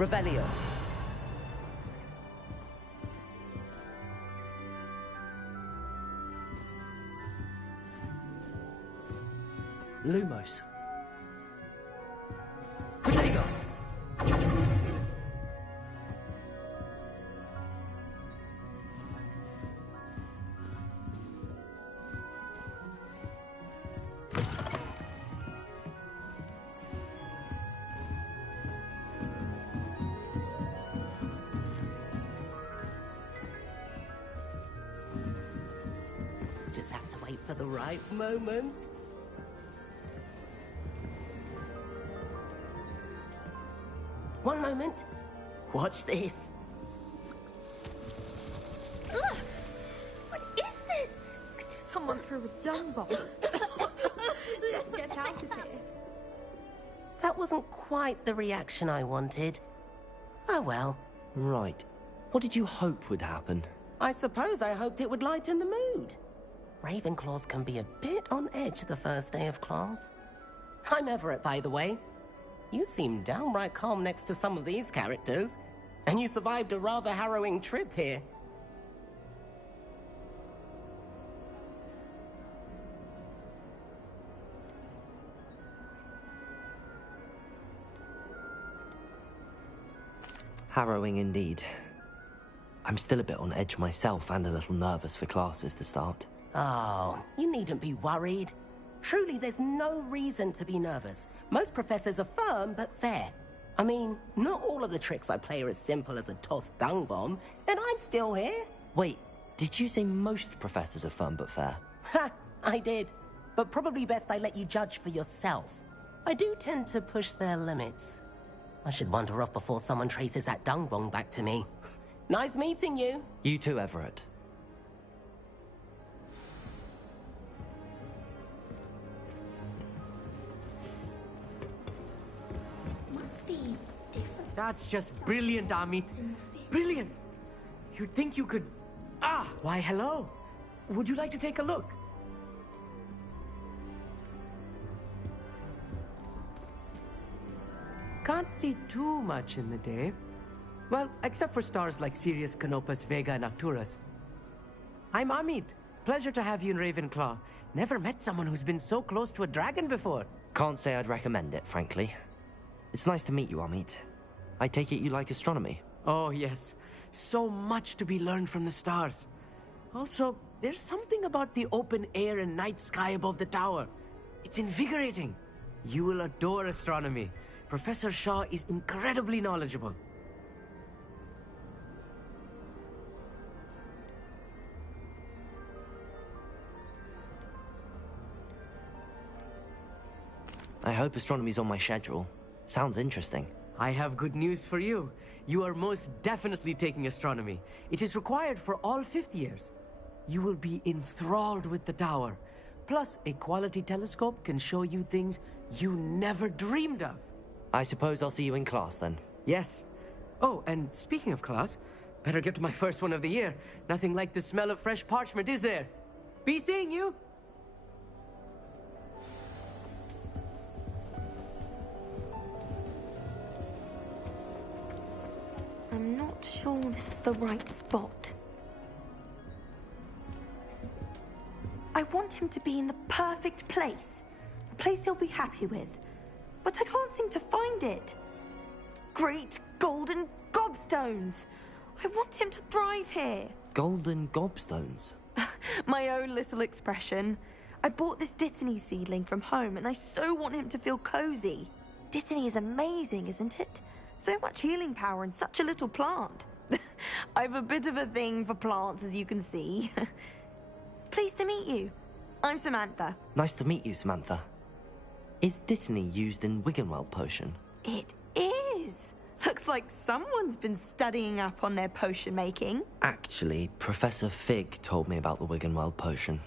Revelio. Lumos. Protego. Just have to wait for the right moment. One moment. Watch this. Ugh! What is this? Someone threw a dung bomb. Let's get out of here. That wasn't quite the reaction I wanted. Oh well. Right. What did you hope would happen? I suppose I hoped it would lighten the mood. Ravenclaws can be a bit on edge the first day of class. I'm Everett, by the way. You seem downright calm next to some of these characters, and you survived a rather harrowing trip here. Harrowing indeed. I'm still a bit on edge myself and a little nervous for classes to start. Oh, you needn't be worried. Truly, there's no reason to be nervous. Most professors are firm but fair. I mean, not all of the tricks I play are as simple as a tossed dung bomb, and I'm still here. Wait, did you say most professors are firm but fair? Ha, I did. But probably best I let you judge for yourself. I do tend to push their limits. I should wander off before someone traces that dung bomb back to me. Nice meeting you. You too, Everett. Must be different. That's just brilliant, Amit. Brilliant! You'd think you could... Ah! Why, hello. Would you like to take a look? Can't see too much in the day. Well, except for stars like Sirius, Canopus, Vega, and Arcturus. I'm Amit. Pleasure to have you in Ravenclaw. Never met someone who's been so close to a dragon before. Can't say I'd recommend it, frankly. It's nice to meet you, Amit. I take it you like astronomy? Oh, yes. So much to be learned from the stars. Also, there's something about the open air and night sky above the tower. It's invigorating. You will adore astronomy. Professor Shaw is incredibly knowledgeable. I hope astronomy's on my schedule. Sounds interesting. I have good news for you. You are most definitely taking astronomy. It is required for all fifth years. You will be enthralled with the tower. Plus, a quality telescope can show you things you never dreamed of. I suppose I'll see you in class then. Yes. Oh, and speaking of class, better get to my first one of the year. Nothing like the smell of fresh parchment, is there? Be seeing you! I'm not sure this is the right spot. I want him to be in the perfect place. A place he'll be happy with. But I can't seem to find it. Great golden gobstones! I want him to thrive here. Golden gobstones? My own little expression. I bought this Dittany seedling from home and I so want him to feel cozy. Dittany is amazing, isn't it? So much healing power in such a little plant. I've a bit of a thing for plants, as you can see. Pleased to meet you. I'm Samantha. Nice to meet you, Samantha. Is Dittany used in Wiggenweld potion? It is. Looks like someone's been studying up on their potion making. Actually, Professor Fig told me about the Wiggenweld potion.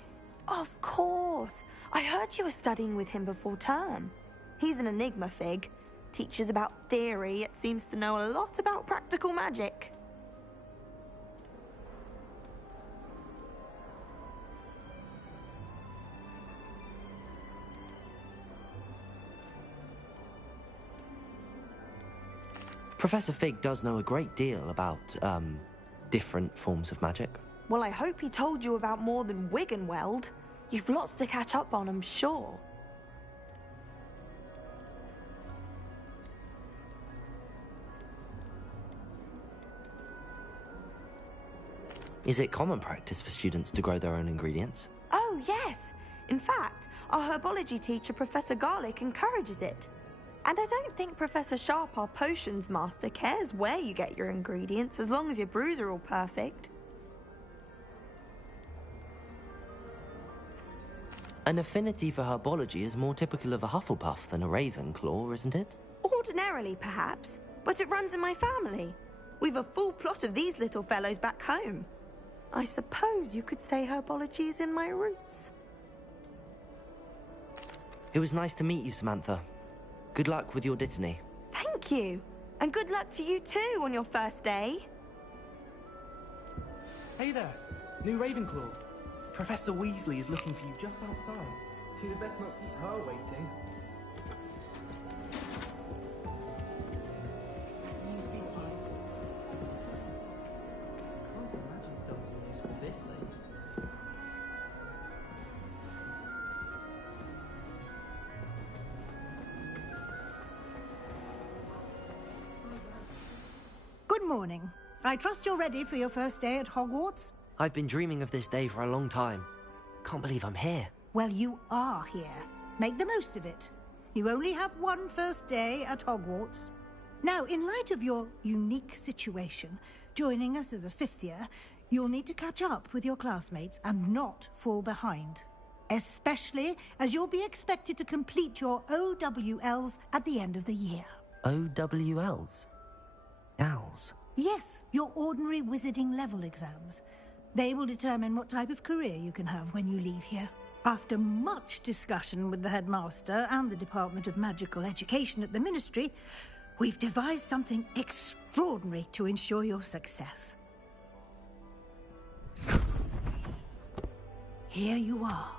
Of course. I heard you were studying with him before term. He's an enigma, Fig. Teaches about theory, yet seems to know a lot about practical magic. Professor Fig does know a great deal about, different forms of magic. Well, I hope he told you about more than Wiggenweld. You've lots to catch up on, I'm sure. Is it common practice for students to grow their own ingredients? Oh, yes. In fact, our herbology teacher, Professor Garlick, encourages it. And I don't think Professor Sharp, our potions master, cares where you get your ingredients, as long as your brews are all perfect. An affinity for herbology is more typical of a Hufflepuff than a Ravenclaw, isn't it? Ordinarily, perhaps, but it runs in my family. We've a full plot of these little fellows back home. I suppose you could say herbology is in my roots. It was nice to meet you, Samantha. Good luck with your dittany. Thank you. And good luck to you too on your first day. Hey there, new Ravenclaw. Professor Weasley is looking for you just outside. You'd best not keep her waiting. Good morning. I trust you're ready for your first day at Hogwarts? I've been dreaming of this day for a long time. Can't believe I'm here. Well, you are here. Make the most of it. You only have one first day at Hogwarts. Now, in light of your unique situation, joining us as a fifth year, you'll need to catch up with your classmates and not fall behind. Especially as you'll be expected to complete your OWLs at the end of the year. OWLs? Owls? Yes, your ordinary wizarding level exams. They will determine what type of career you can have when you leave here. After much discussion with the headmaster and the Department of Magical Education at the Ministry, we've devised something extraordinary to ensure your success. Here you are.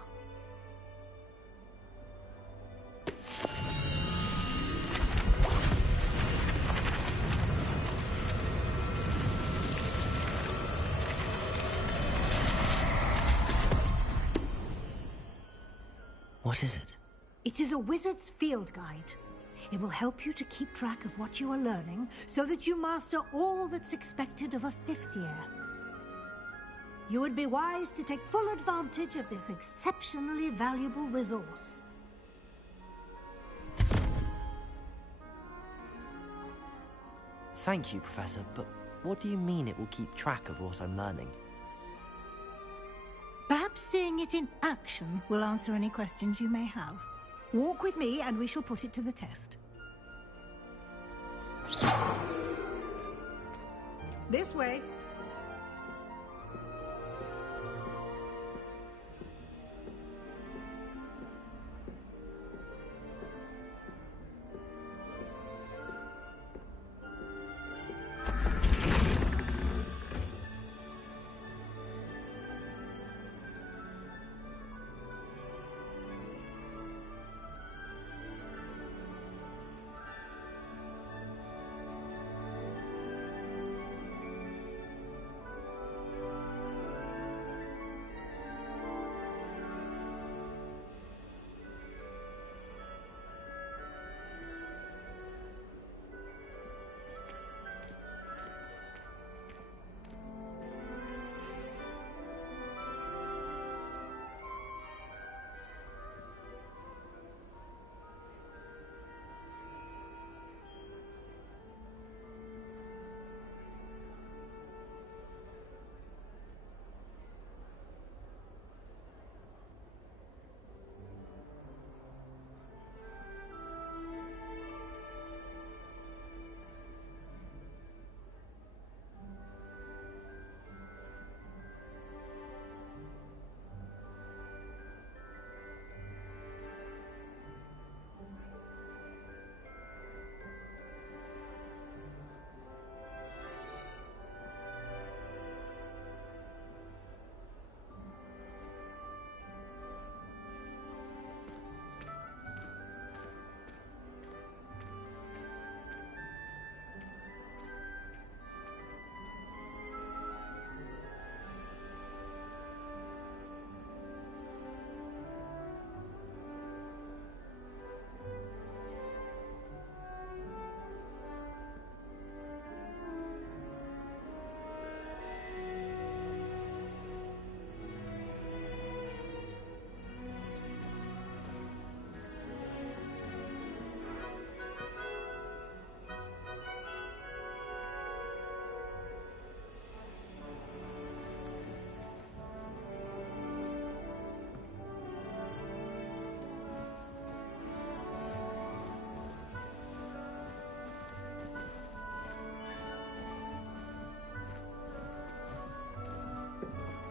What is it? It is a wizard's field guide. It will help you to keep track of what you are learning so that you master all that's expected of a fifth year. You would be wise to take full advantage of this exceptionally valuable resource. Thank you, Professor, but what do you mean it will keep track of what I'm learning? Perhaps seeing it in action will answer any questions you may have. Walk with me and we shall put it to the test. This way.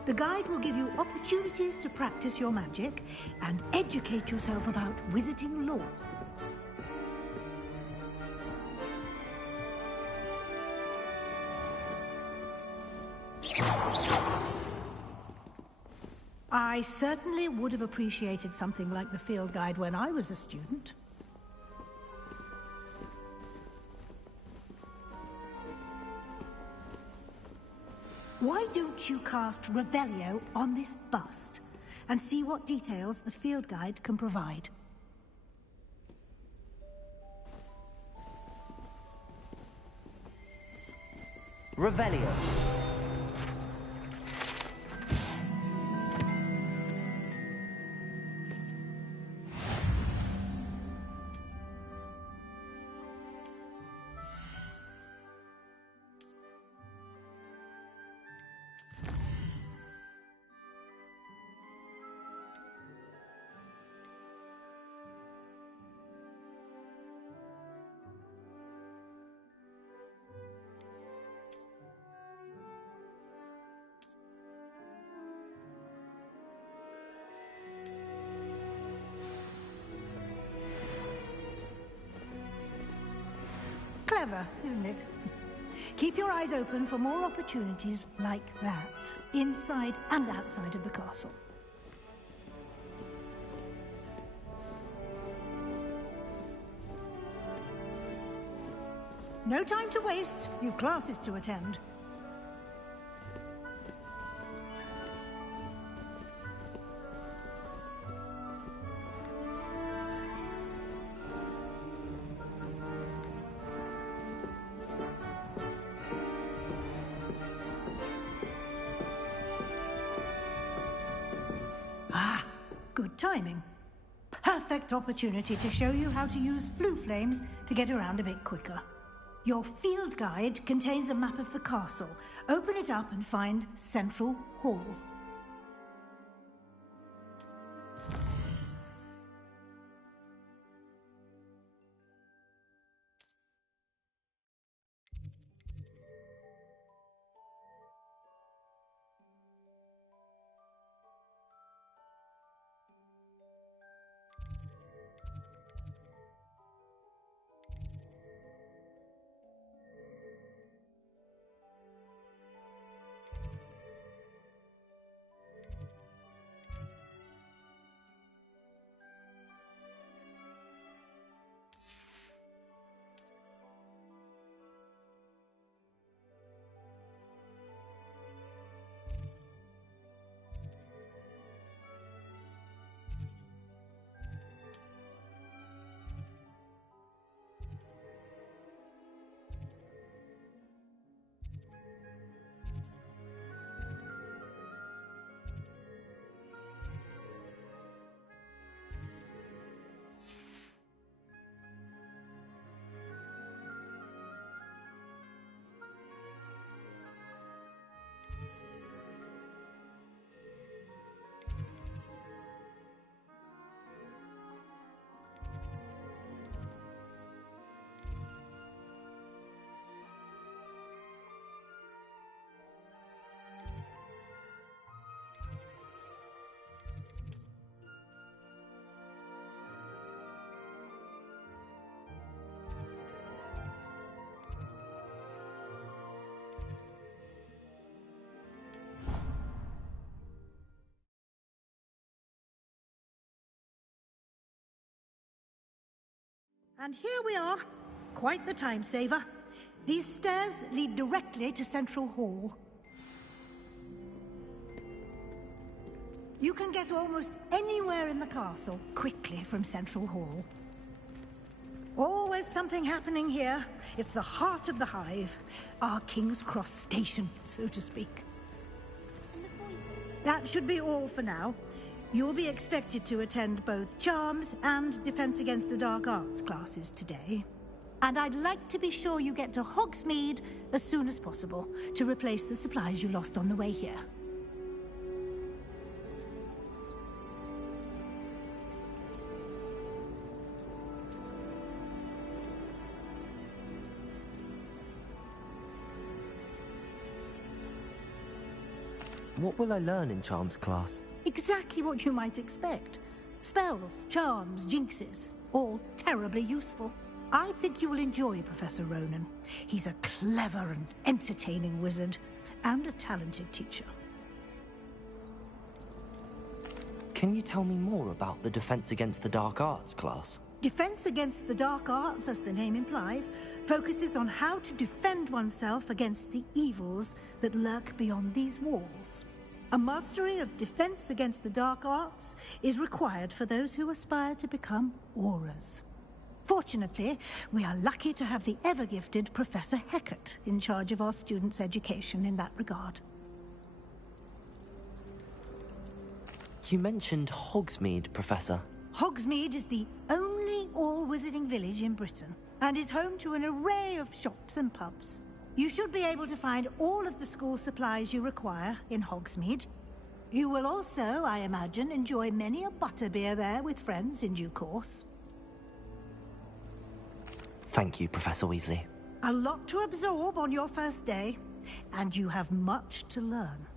The guide will give you opportunities to practice your magic and educate yourself about wizarding lore. I certainly would have appreciated something like the field guide when I was a student. Why don't you cast Revelio on this bust and see what details the field guide can provide? Revelio. Clever, isn't it? Keep your eyes open for more opportunities like that, inside and outside of the castle. No time to waste. You've classes to attend. Good timing. Perfect opportunity to show you how to use flue flames to get around a bit quicker. Your field guide contains a map of the castle. Open it up and find Central Hall. And here we are. Quite the time saver. These stairs lead directly to Central Hall. You can get almost anywhere in the castle quickly from Central Hall. Always something happening here. It's the heart of the hive. Our King's Cross station, so to speak. That should be all for now. You'll be expected to attend both Charms and Defense Against the Dark Arts classes today. And I'd like to be sure you get to Hogsmeade as soon as possible to replace the supplies you lost on the way here. What will I learn in Charms class? Exactly what you might expect. Spells, charms, jinxes, all terribly useful. I think you will enjoy Professor Ronan. He's a clever and entertaining wizard, and a talented teacher. Can you tell me more about the Defense Against the Dark Arts class? Defense Against the Dark Arts, as the name implies, focuses on how to defend oneself against the evils that lurk beyond these walls. A mastery of Defense Against the Dark Arts is required for those who aspire to become Auras. Fortunately, we are lucky to have the ever-gifted Professor Hecat in charge of our students' education in that regard. You mentioned Hogsmeade, Professor. Hogsmeade is the only all-wizarding village in Britain, and is home to an array of shops and pubs. You should be able to find all of the school supplies you require in Hogsmeade. You will also, I imagine, enjoy many a butterbeer there with friends in due course. Thank you, Professor Weasley. A lot to absorb on your first day, and you have much to learn.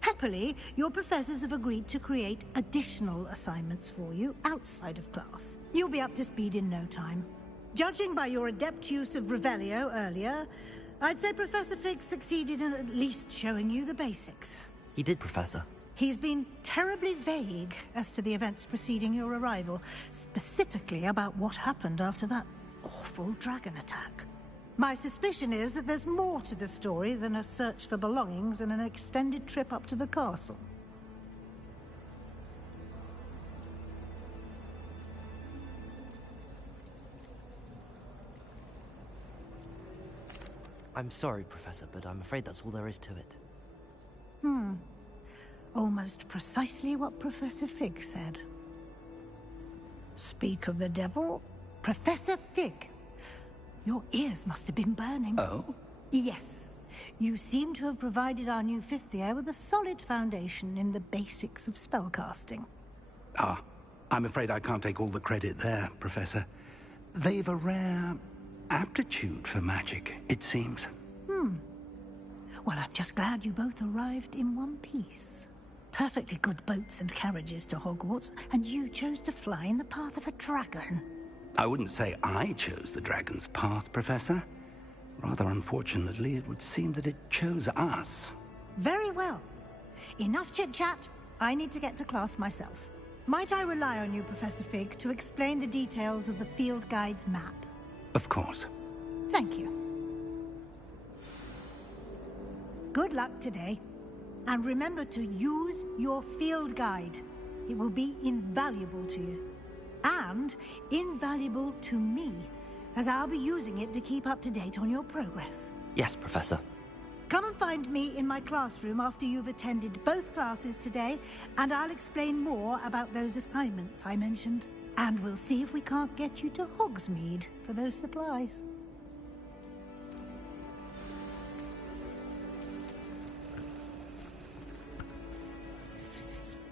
Happily, your professors have agreed to create additional assignments for you outside of class. You'll be up to speed in no time. Judging by your adept use of Revelio earlier, I'd say Professor Fig succeeded in at least showing you the basics. He did, Professor. He's been terribly vague as to the events preceding your arrival, specifically about what happened after that awful dragon attack. My suspicion is that there's more to the story than a search for belongings and an extended trip up to the castle. I'm sorry, Professor, but I'm afraid that's all there is to it. Almost precisely what Professor Fig said. Speak of the devil, Professor Fig. Your ears must have been burning. Oh? Yes. You seem to have provided our new fifth year with a solid foundation in the basics of spellcasting. Ah, I'm afraid I can't take all the credit there, Professor. They've a rare aptitude for magic, it seems. Well, I'm just glad you both arrived in one piece. Perfectly good boats and carriages to Hogwarts, and you chose to fly in the path of a dragon. I wouldn't say I chose the dragon's path, Professor. Rather unfortunately, it would seem that it chose us. Very well. Enough chit-chat. I need to get to class myself. Might I rely on you, Professor Fig, to explain the details of the field guide's map? Of course. Thank you. Good luck today. And remember to use your field guide. It will be invaluable to you. And invaluable to me, as I'll be using it to keep up to date on your progress. Yes, Professor. Come and find me in my classroom after you've attended both classes today, and I'll explain more about those assignments I mentioned. And we'll see if we can't get you to Hogsmeade for those supplies.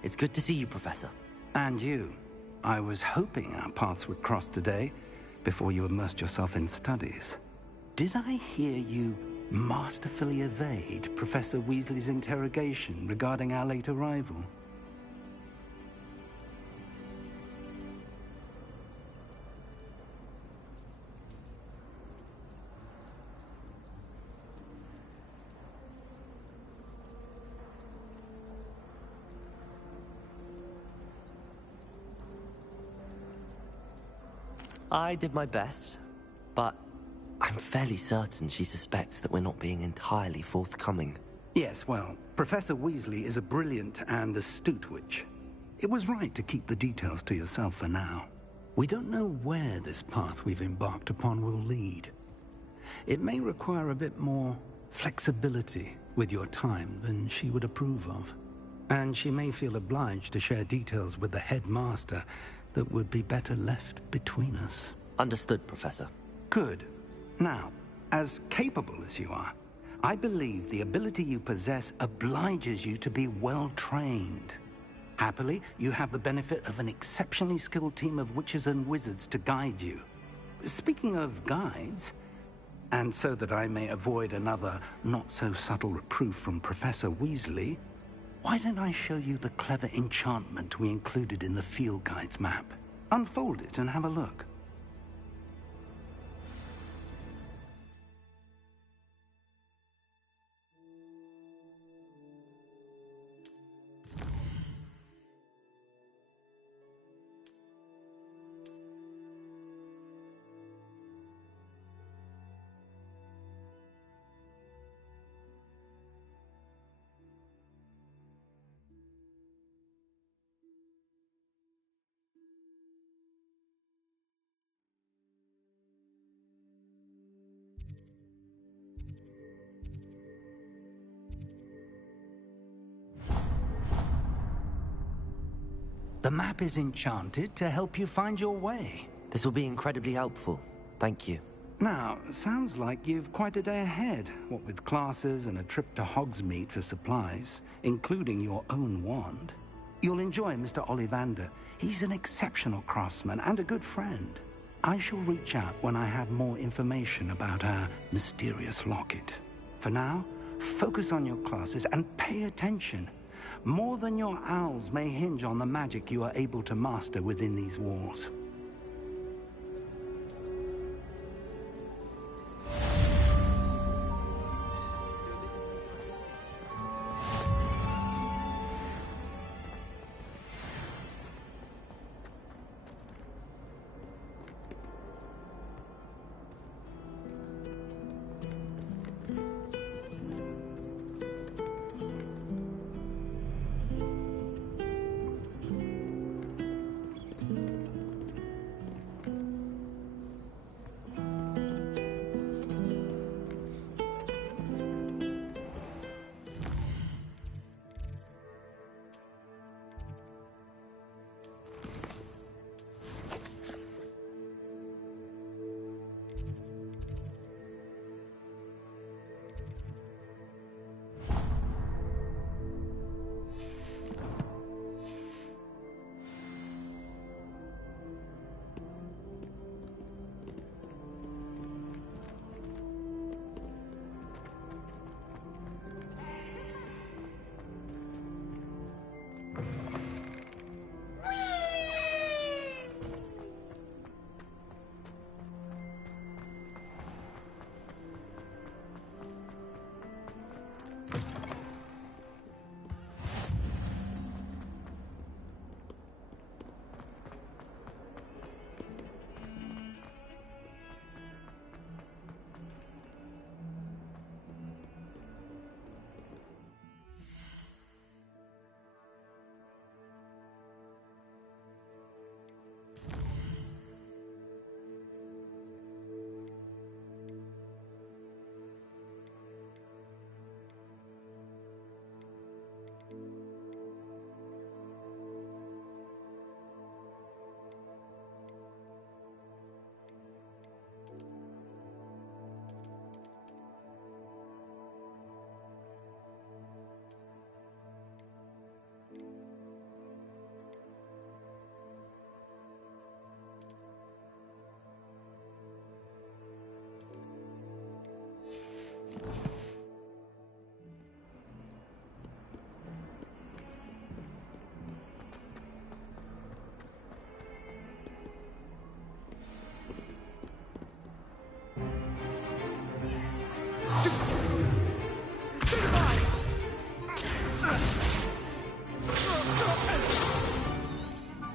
It's good to see you, Professor. And you. I was hoping our paths would cross today, before you immersed yourself in studies. Did I hear you masterfully evade Professor Weasley's interrogation regarding our late arrival? I did my best, but I'm fairly certain she suspects that we're not being entirely forthcoming. Yes, well, Professor Weasley is a brilliant and astute witch. It was right to keep the details to yourself for now. We don't know where this path we've embarked upon will lead. It may require a bit more flexibility with your time than she would approve of. And she may feel obliged to share details with the headmaster that would be better left between us. Understood, Professor. Good. Now, as capable as you are, I believe the ability you possess obliges you to be well-trained. Happily, you have the benefit of an exceptionally skilled team of witches and wizards to guide you. Speaking of guides, and so that I may avoid another not-so-subtle reproof from Professor Weasley, Why don't I show you the clever enchantment we included in the field guide's map? Unfold it and have a look. The map is enchanted to help you find your way. This will be incredibly helpful. Thank you. Now, sounds like you've quite a day ahead, what with classes and a trip to Hogsmeade for supplies, including your own wand. You'll enjoy Mr. Ollivander. He's an exceptional craftsman and a good friend. I shall reach out when I have more information about our mysterious locket. For now, focus on your classes and pay attention. More than your owls may hinge on the magic you are able to master within these walls.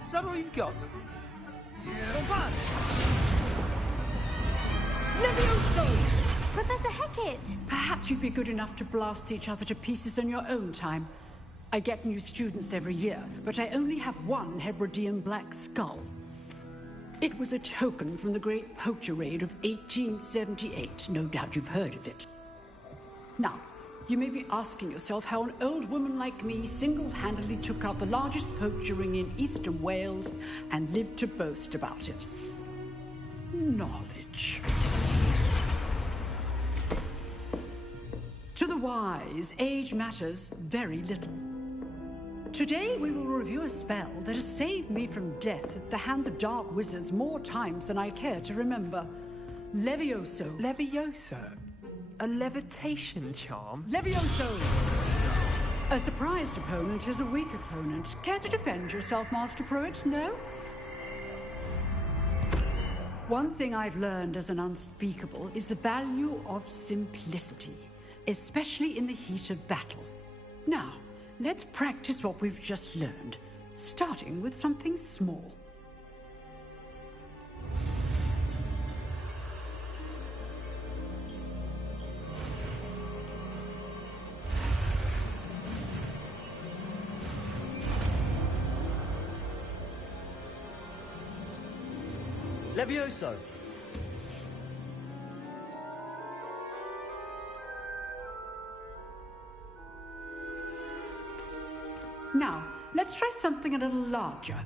Is that all you've got? Yeah. Levioso! Professor Hecat! Perhaps you'd be good enough to blast each other to pieces on your own time. I get new students every year, but I only have one Hebridean black skull. It was a token from the Great Poacher Raid of 1878. No doubt you've heard of it. Now, you may be asking yourself how an old woman like me single-handedly took out the largest poacher ring in eastern Wales and lived to boast about it. Knowledge. To the wise, age matters very little. Today we will review a spell that has saved me from death at the hands of dark wizards more times than I care to remember. Levioso. Levioso? A levitation charm? Levioso! A surprised opponent is a weak opponent. Care to defend yourself, Master Pruitt? No? One thing I've learned as an unspeakable is the value of simplicity, especially in the heat of battle. Now, let's practice what we've just learned, starting with something small. Levioso! Now, let's try something a little larger.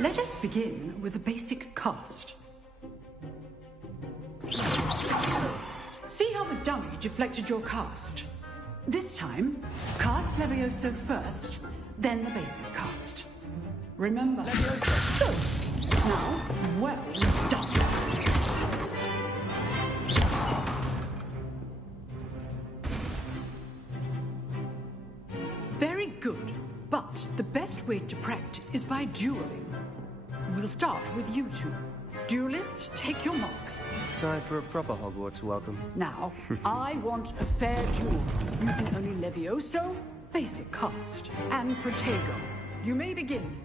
Let us begin with the basic cast. See how the dummy deflected your cast? This time, cast Levioso first, then the basic cast. Remember, Levioso. Good. Now, well done. Very good. But the best way to practice is by dueling. We'll start with you two. Duelists, take your marks. Time for a proper Hogwarts welcome. Now, I want a fair duel, using only Levioso, basic cast, and Protego. You may begin.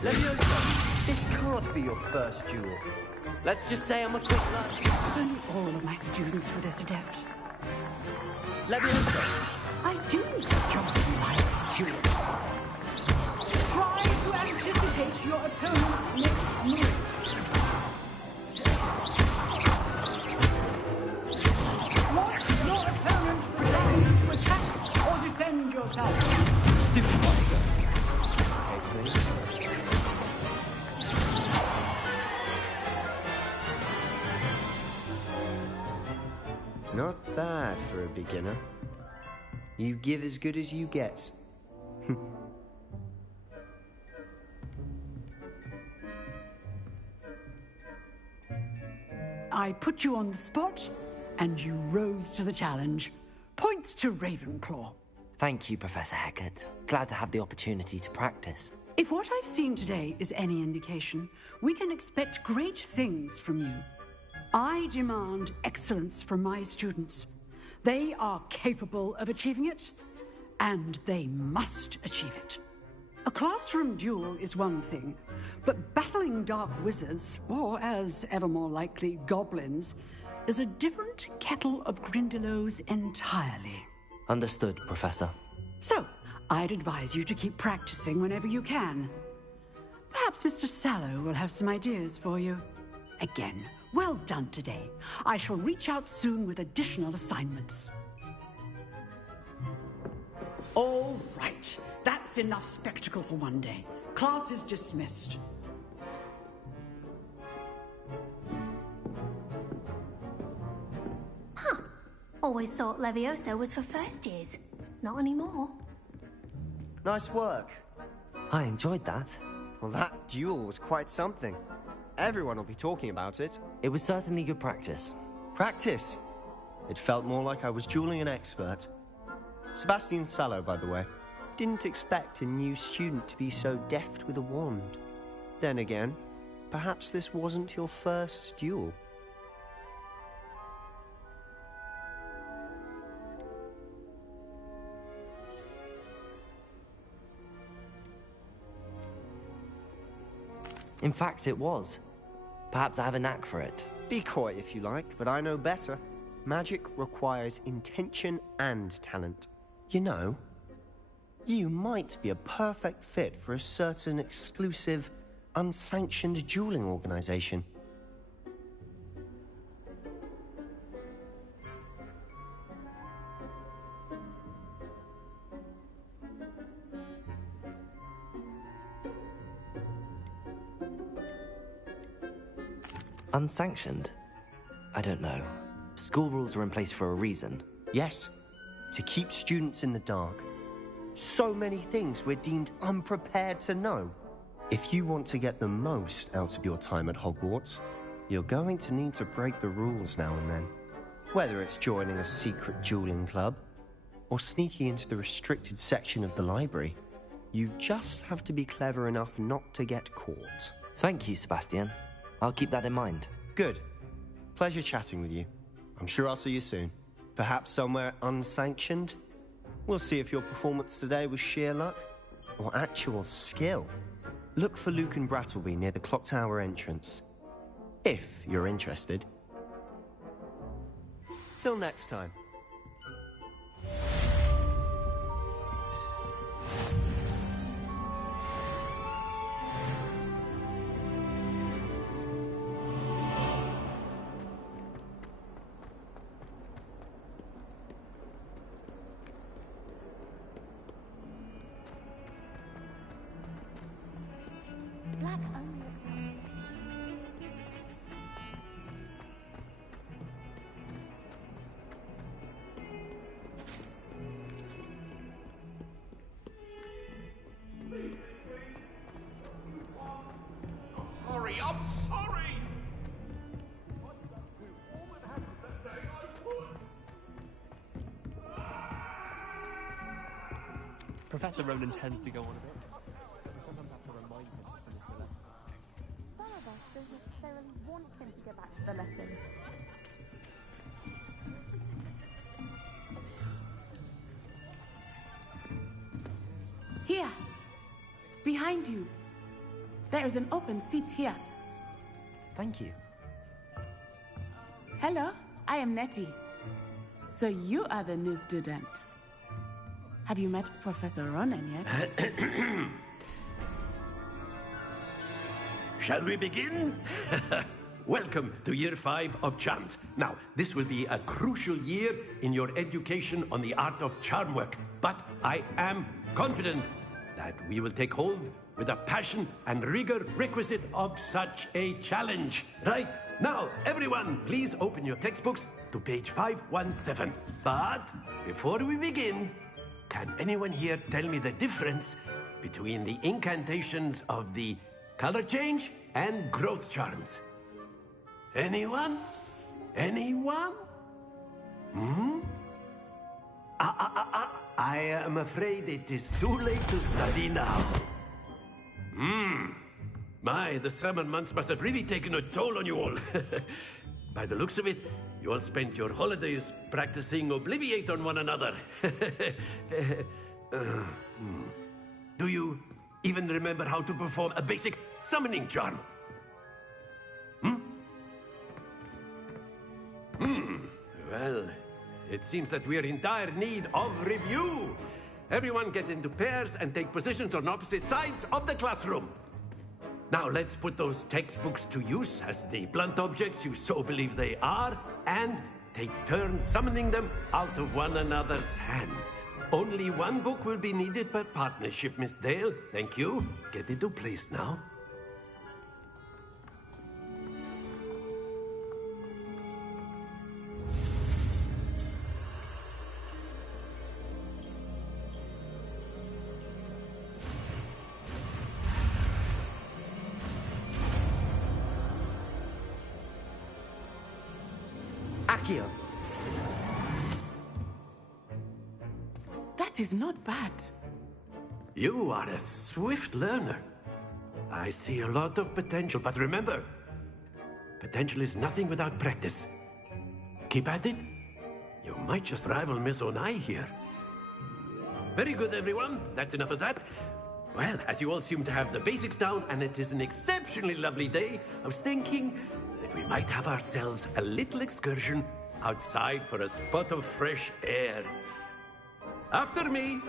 Levioso, this can't be your first duel. Let's just say I'm a quick learner. Only all of my students were this adept. Levioso! I do enjoy my duel. Try to anticipate your opponent's next move. Want your opponent designed to attack or defend yourself. Stupid bodyguard. Okay, Sling. Not bad for a beginner. You give as good as you get. I put you on the spot, and you rose to the challenge. Points to Ravenclaw. Thank you, Professor Hecat. Glad to have the opportunity to practice. If what I've seen today is any indication, we can expect great things from you. I demand excellence from my students. They are capable of achieving it, and they must achieve it. A classroom duel is one thing, but battling dark wizards, or as ever more likely, goblins, is a different kettle of Grindylows entirely. Understood, Professor. So, I'd advise you to keep practicing whenever you can. Perhaps Mr. Sallow will have some ideas for you. Again, well done today. I shall reach out soon with additional assignments. All right. That's enough spectacle for one day. Class is dismissed. Huh. Always thought Levioso was for first years. Not anymore. Nice work. I enjoyed that. Well, that duel was quite something. Everyone will be talking about it. It was certainly good practice. Practice? It felt more like I was dueling an expert. Sebastian Sallow, by the way. Didn't expect a new student to be so deft with a wand. Then again, perhaps this wasn't your first duel. In fact, it was. Perhaps I have a knack for it. Be coy if you like, but I know better. Magic requires intention and talent. You know, you might be a perfect fit for a certain exclusive, unsanctioned dueling organization. Unsanctioned? I don't know. School rules are in place for a reason. Yes, to keep students in the dark. So many things we're deemed unprepared to know. If you want to get the most out of your time at Hogwarts, you're going to need to break the rules now and then. Whether it's joining a secret dueling club, or sneaking into the restricted section of the library, you just have to be clever enough not to get caught. Thank you, Sebastian. I'll keep that in mind. Good. Pleasure chatting with you. I'm sure I'll see you soon. Perhaps somewhere unsanctioned? We'll see if your performance today was sheer luck or actual skill. Look for Luke and Brattleby near the clock tower entrance, if you're interested. Till next time. I'm sorry! Professor Ronan tends to go on a bit. Because I'm have to remind him to finish the lesson. Some of us don't necessarily want him to go back to the lesson. Here! Behind you! There is an open seat here. Thank you. Hello, I am Nettie. So you are the new student. Have you met Professor Ronan yet? Shall we begin? Welcome to Year 5 of Charms. Now, this will be a crucial year in your education on the art of charm work. But I am confident that we will take hold with the passion and rigor requisite of such a challenge. Right, now, everyone, please open your textbooks to page 517. But before we begin, can anyone here tell me the difference between the incantations of the color change and growth charms? Anyone? Anyone? I am afraid it is too late to study now. My, the summer months must have really taken a toll on you all. By the looks of it, you all spent your holidays practicing Obliviate on one another. Do you even remember how to perform a basic summoning charm? Well, it seems that we are in dire need of review. Everyone get into pairs and take positions on opposite sides of the classroom. Now let's put those textbooks to use as the blunt objects you so believe they are, and take turns summoning them out of one another's hands. Only one book will be needed per partnership, Miss Dale. Thank you. Get into place now. Accio! That is not bad. You are a swift learner. I see a lot of potential, but remember, potential is nothing without practice. Keep at it. You might just rival Miss Onai here. Very good, everyone. That's enough of that. Well, as you all seem to have the basics down, and it is an exceptionally lovely day, I was thinking that we might have ourselves a little excursion outside for a spot of fresh air. After me.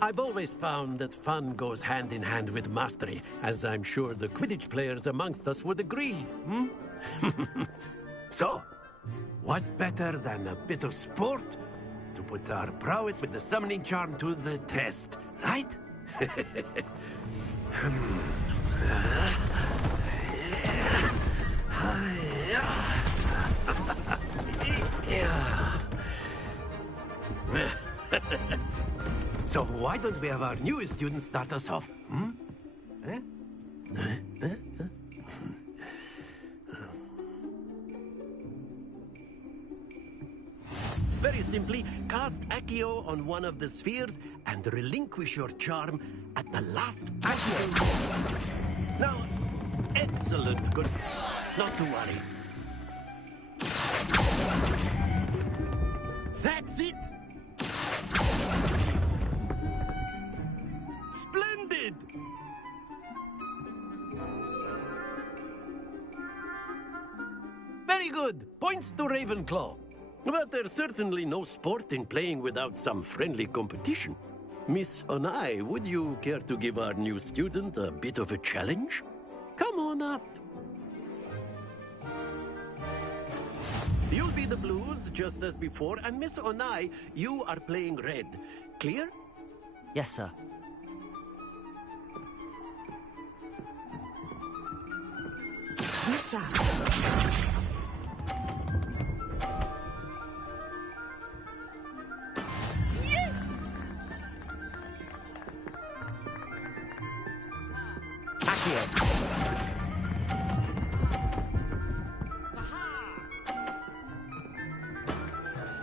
I've always found that fun goes hand in hand with mastery, as I'm sure the Quidditch players amongst us would agree, So, what better than a bit of sport to put our prowess with the summoning charm to the test, right? So why don't we have our newest student start us off? Eh? Very simply, cast Accio on one of the spheres and relinquish your charm at the last possible. Now, excellent, good. Not to worry. That's it! Splendid! Very good. Points to Ravenclaw. But there's certainly no sport in playing without some friendly competition. Miss Onai, would you care to give our new student a bit of a challenge? Come on up. You'll be the blues, just as before, and Miss Onai, you are playing red. Clear? Yes, sir. Misha.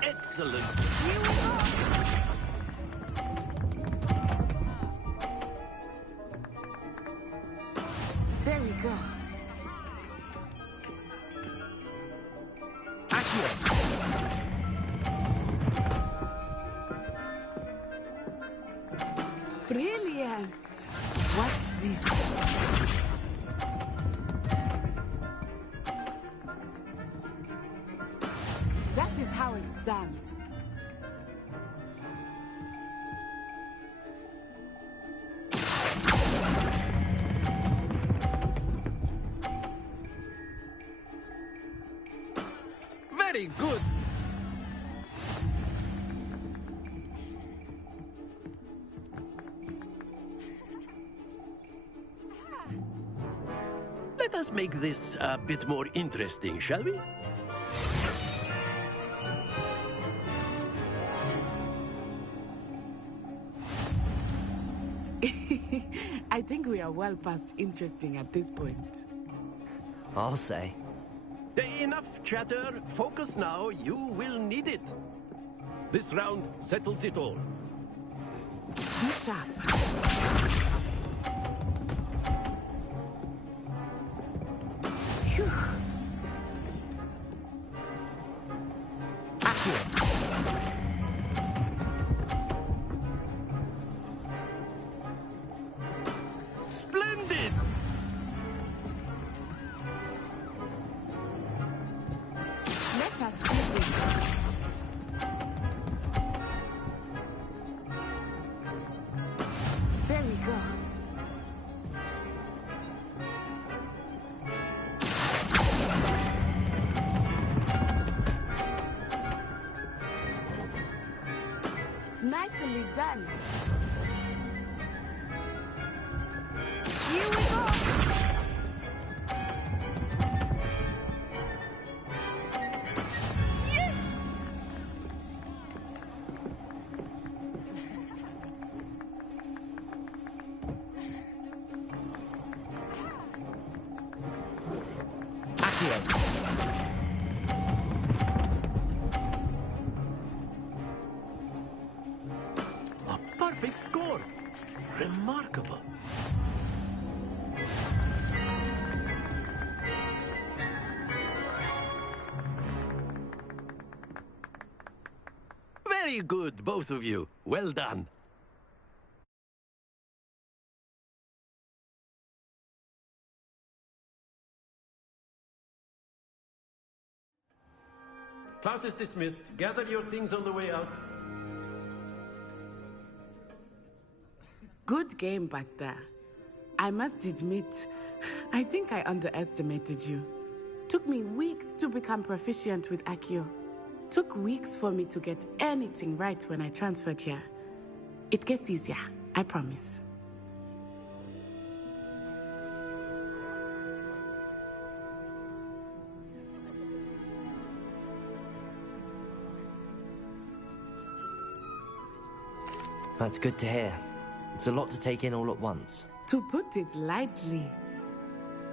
Excellent. There we go. Brilliant. Watch this. That is how it's done. Very good. Let us make this a bit more interesting, shall we? I think we are well past interesting at this point. I'll say. Enough chatter. Focus now. You will need it. This round settles it all. Be sharp. Phew. Splendid! Let us see this. There we go. Nicely done. Here we go. Yes! A perfect score. Remarkable. Very good, both of you. Well done. Class is dismissed. Gather your things on the way out. Good game back there. I must admit, I think I underestimated you. Took me weeks to become proficient with Accio. Took weeks for me to get anything right when I transferred here. It gets easier, I promise. That's good to hear. It's a lot to take in all at once. To put it lightly,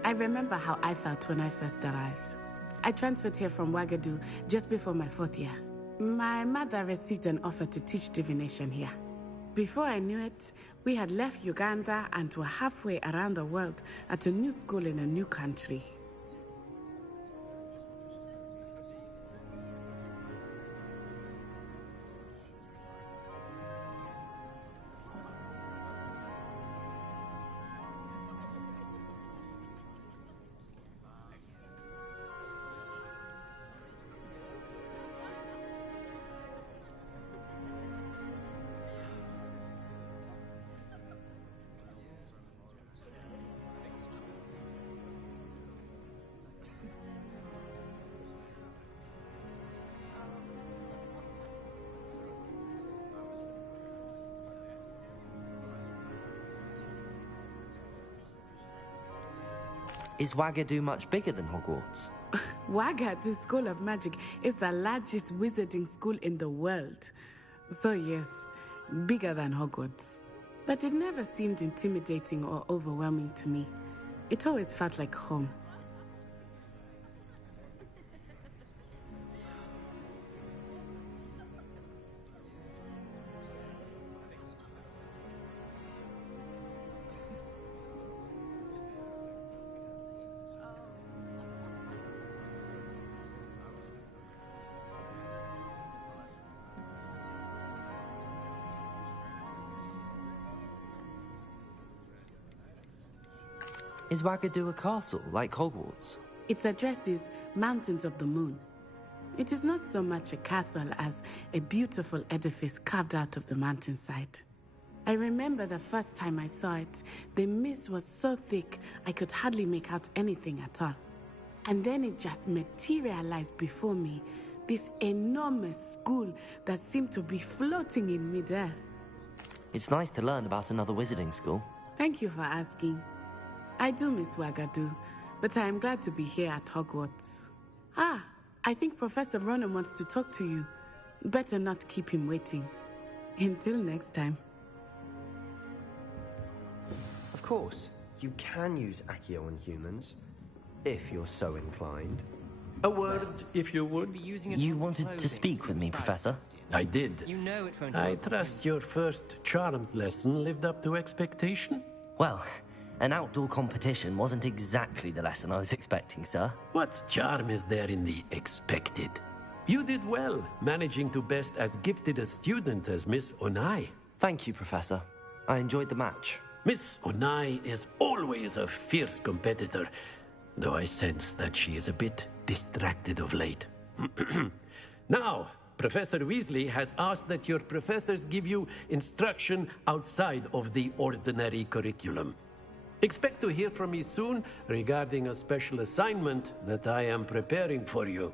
I remember how I felt when I first arrived. I transferred here from Wagadu just before my 4th year. My mother received an offer to teach divination here. Before I knew it, we had left Uganda and were halfway around the world at a new school in a new country. Is Wagadu much bigger than Hogwarts? Wagadu School of Magic is the largest wizarding school in the world. So yes, bigger than Hogwarts. But it never seemed intimidating or overwhelming to me. It always felt like home. Is Wagadu a castle, like Hogwarts? Its address is Mountains of the Moon. It is not so much a castle as a beautiful edifice carved out of the mountainside. I remember the first time I saw it, the mist was so thick I could hardly make out anything at all. And then it just materialized before me, this enormous school that seemed to be floating in midair. It's nice to learn about another wizarding school. Thank you for asking. I do miss Wagadu, but I am glad to be here at Hogwarts. Ah, I think Professor Ronan wants to talk to you. Better not keep him waiting. Until next time. Of course, you can use Accio on humans, if you're so inclined. A word, if you would. You wanted to speak with me, Professor? I did. You know it won't I trust your first charms lesson lived up to expectation? Well, an outdoor competition wasn't exactly the lesson I was expecting, sir. What charm is there in the expected? You did well, managing to best as gifted a student as Miss Onai. Thank you, Professor. I enjoyed the match. Miss Onai is always a fierce competitor, though I sense that she is a bit distracted of late. Now, Professor Weasley has asked that your professors give you instruction outside of the ordinary curriculum. Expect to hear from me soon regarding a special assignment that I am preparing for you.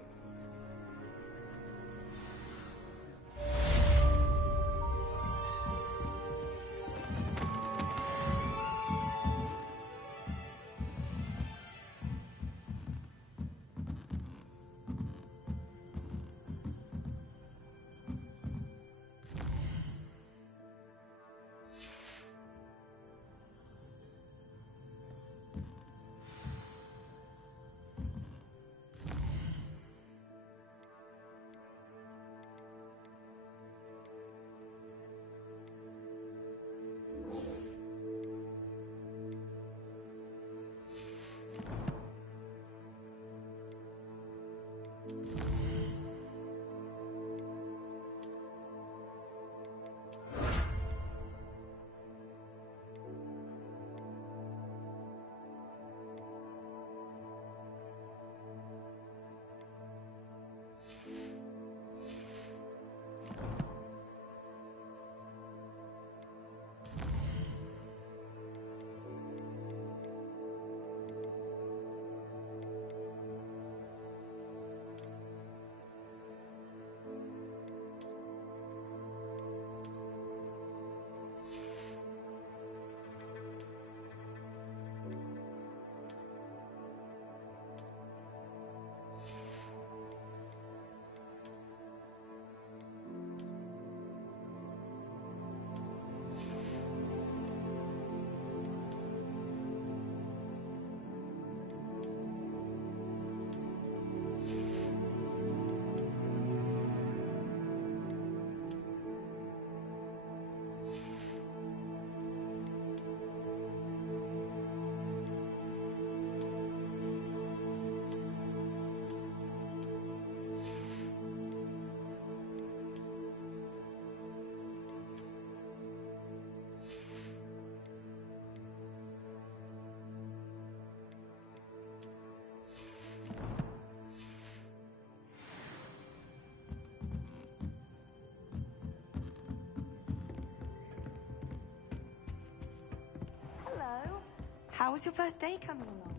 How was your first day coming along?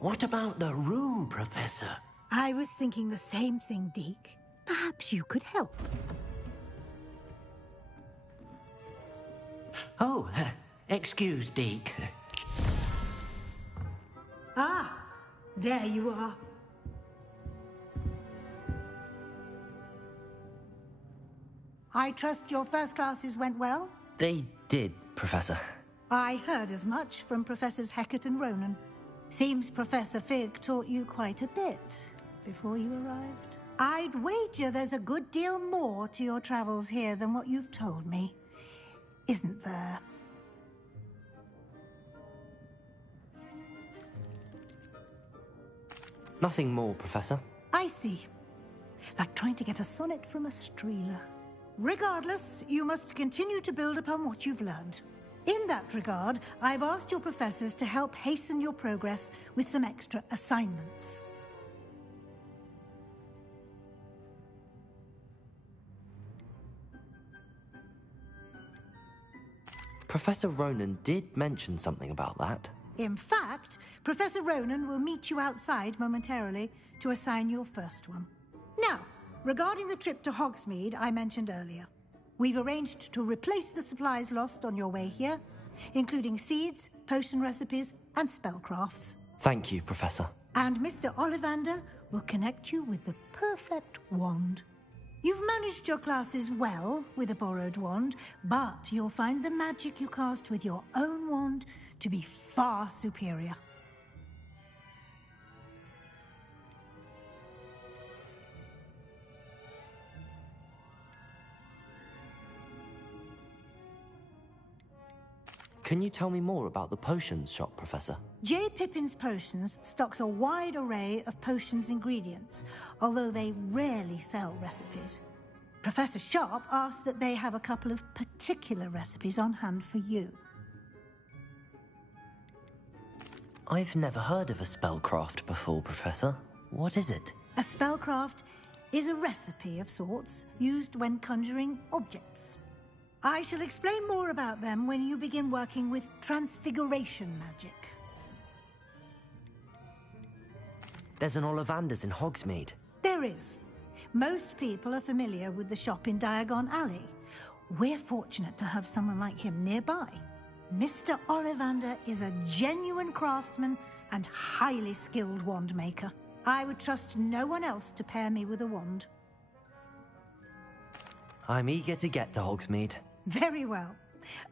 What about the room, Professor? I was thinking the same thing, Deke. Perhaps you could help. Oh, excuse, Deke. Ah, there you are. I trust your first classes went well? They did, Professor. I heard as much from Professors Hecat and Ronan. Seems Professor Fig taught you quite a bit before you arrived. I'd wager there's a good deal more to your travels here than what you've told me. Isn't there? Nothing more, Professor. I see. Like trying to get a sonnet from a streeler. Regardless, you must continue to build upon what you've learned. In that regard, I've asked your professors to help hasten your progress with some extra assignments. Professor Ronan did mention something about that. In fact, Professor Ronan will meet you outside momentarily to assign your first one. Now, regarding the trip to Hogsmeade I mentioned earlier, we've arranged to replace the supplies lost on your way here, including seeds, potion recipes, and spellcrafts. Thank you, Professor. And Mr. Ollivander will connect you with the perfect wand. You've managed your classes well with a borrowed wand, but you'll find the magic you cast with your own wand to be far superior. Can you tell me more about the potions shop, Professor? J. Pippin's Potions stocks a wide array of potions ingredients, although they rarely sell recipes. Professor Sharp asked that they have a couple of particular recipes on hand for you. I've never heard of a spellcraft before, Professor. What is it? A spellcraft is a recipe of sorts used when conjuring objects. I shall explain more about them when you begin working with transfiguration magic. There's an Ollivander's in Hogsmeade. There is. Most people are familiar with the shop in Diagon Alley. We're fortunate to have someone like him nearby. Mr. Ollivander is a genuine craftsman and highly skilled wand maker. I would trust no one else to pair me with a wand. I'm eager to get to Hogsmeade. Very well.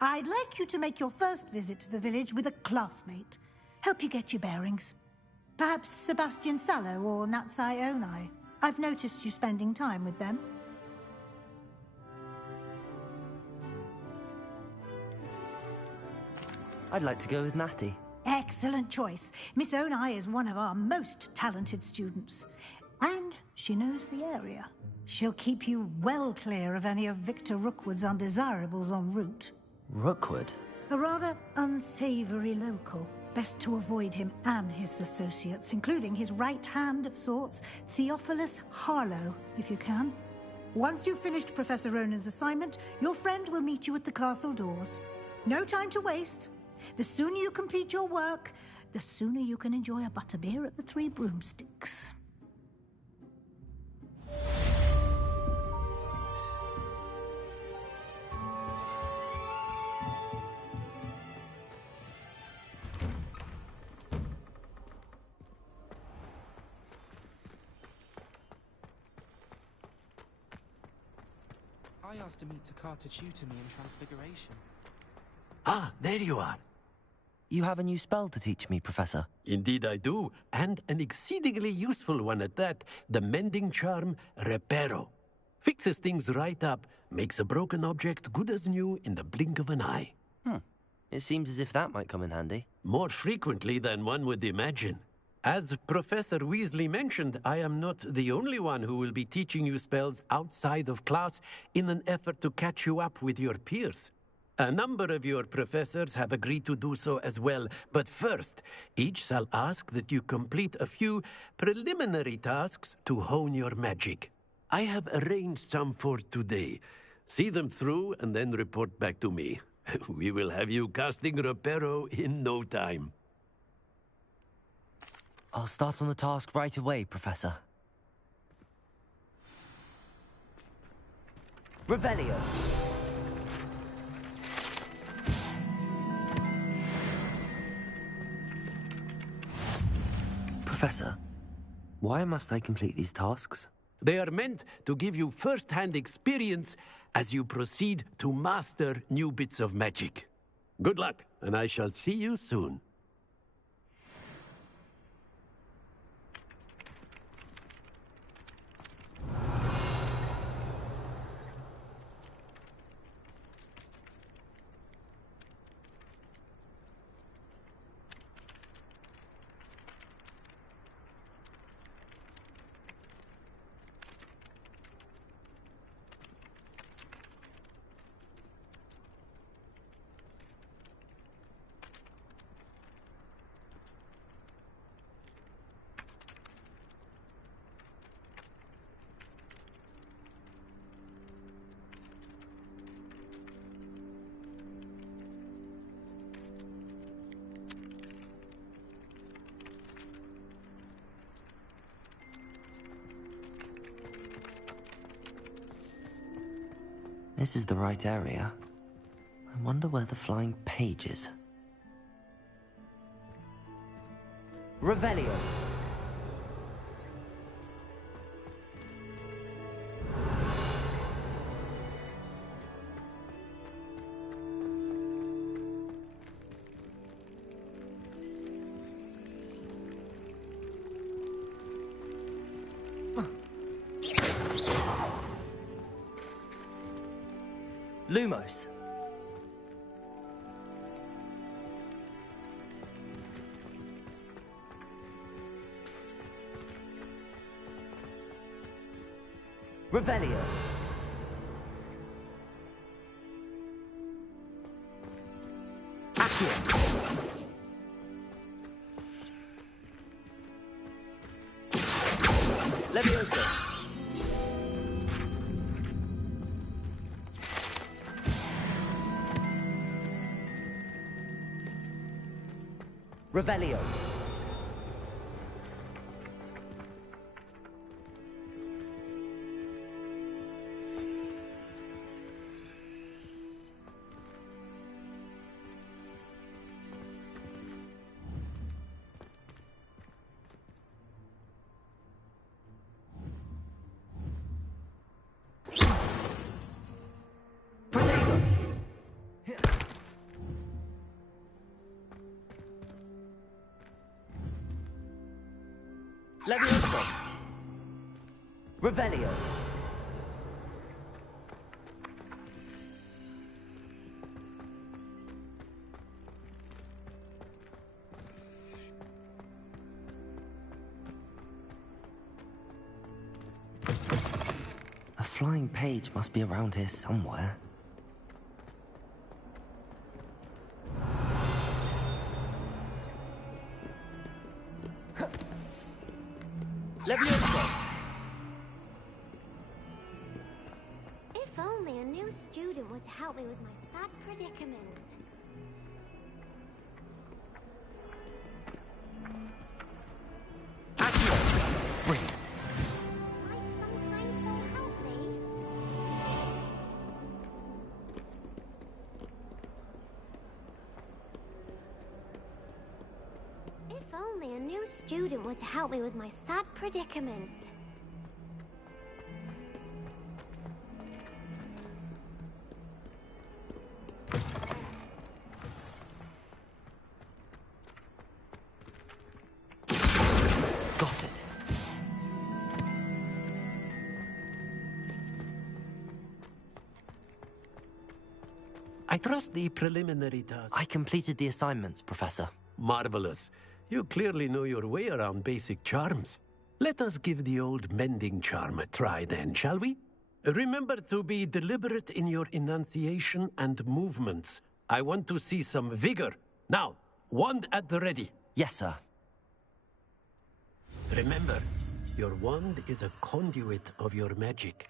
I'd like you to make your first visit to the village with a classmate. Help you get your bearings. Perhaps Sebastian Sallow or Natsai Onai. I've noticed you spending time with them. I'd like to go with Natty. Excellent choice. Miss Onai is one of our most talented students. And she knows the area. She'll keep you well clear of any of Victor Rookwood's undesirables en route. Rookwood? A rather unsavory local. Best to avoid him and his associates, including his right hand of sorts, Theophilus Harlow, if you can. Once you've finished Professor Ronan's assignment, your friend will meet you at the castle doors. No time to waste. The sooner you complete your work, the sooner you can enjoy a butterbeer at the Three Broomsticks. I asked Amit Takar to tutor me in Transfiguration. Ah, there you are. You have a new spell to teach me, Professor. Indeed I do, and an exceedingly useful one at that. The mending charm, Reparo. Fixes things right up, makes a broken object good as new in the blink of an eye. It seems as if that might come in handy. More frequently than one would imagine. As Professor Weasley mentioned, I am not the only one who will be teaching you spells outside of class in an effort to catch you up with your peers. A number of your professors have agreed to do so as well, but first, each shall ask that you complete a few preliminary tasks to hone your magic. I have arranged some for today. See them through and then report back to me. We will have you casting Reparo in no time. I'll start on the task right away, Professor. Revelio. Professor, why must I complete these tasks? They are meant to give you first-hand experience as you proceed to master new bits of magic. Good luck, and I shall see you soon. This is the right area. I wonder where the flying page is. Revelio. Lumos. Revelio. Accio. Levioso. Revelio. Protego. Levioso. Revelio. A flying page must be around here somewhere. Levioso. If only a new student were to help me with my sad predicament. Accio. Brilliant. If only a new student were to help me with my sad predicament. I trust the preliminary task. I completed the assignments, Professor. Marvelous. You clearly know your way around basic charms. Let us give the old mending charm a try then, shall we? Remember to be deliberate in your enunciation and movements. I want to see some vigor. Now, wand at the ready. Yes, sir. Remember, your wand is a conduit of your magic.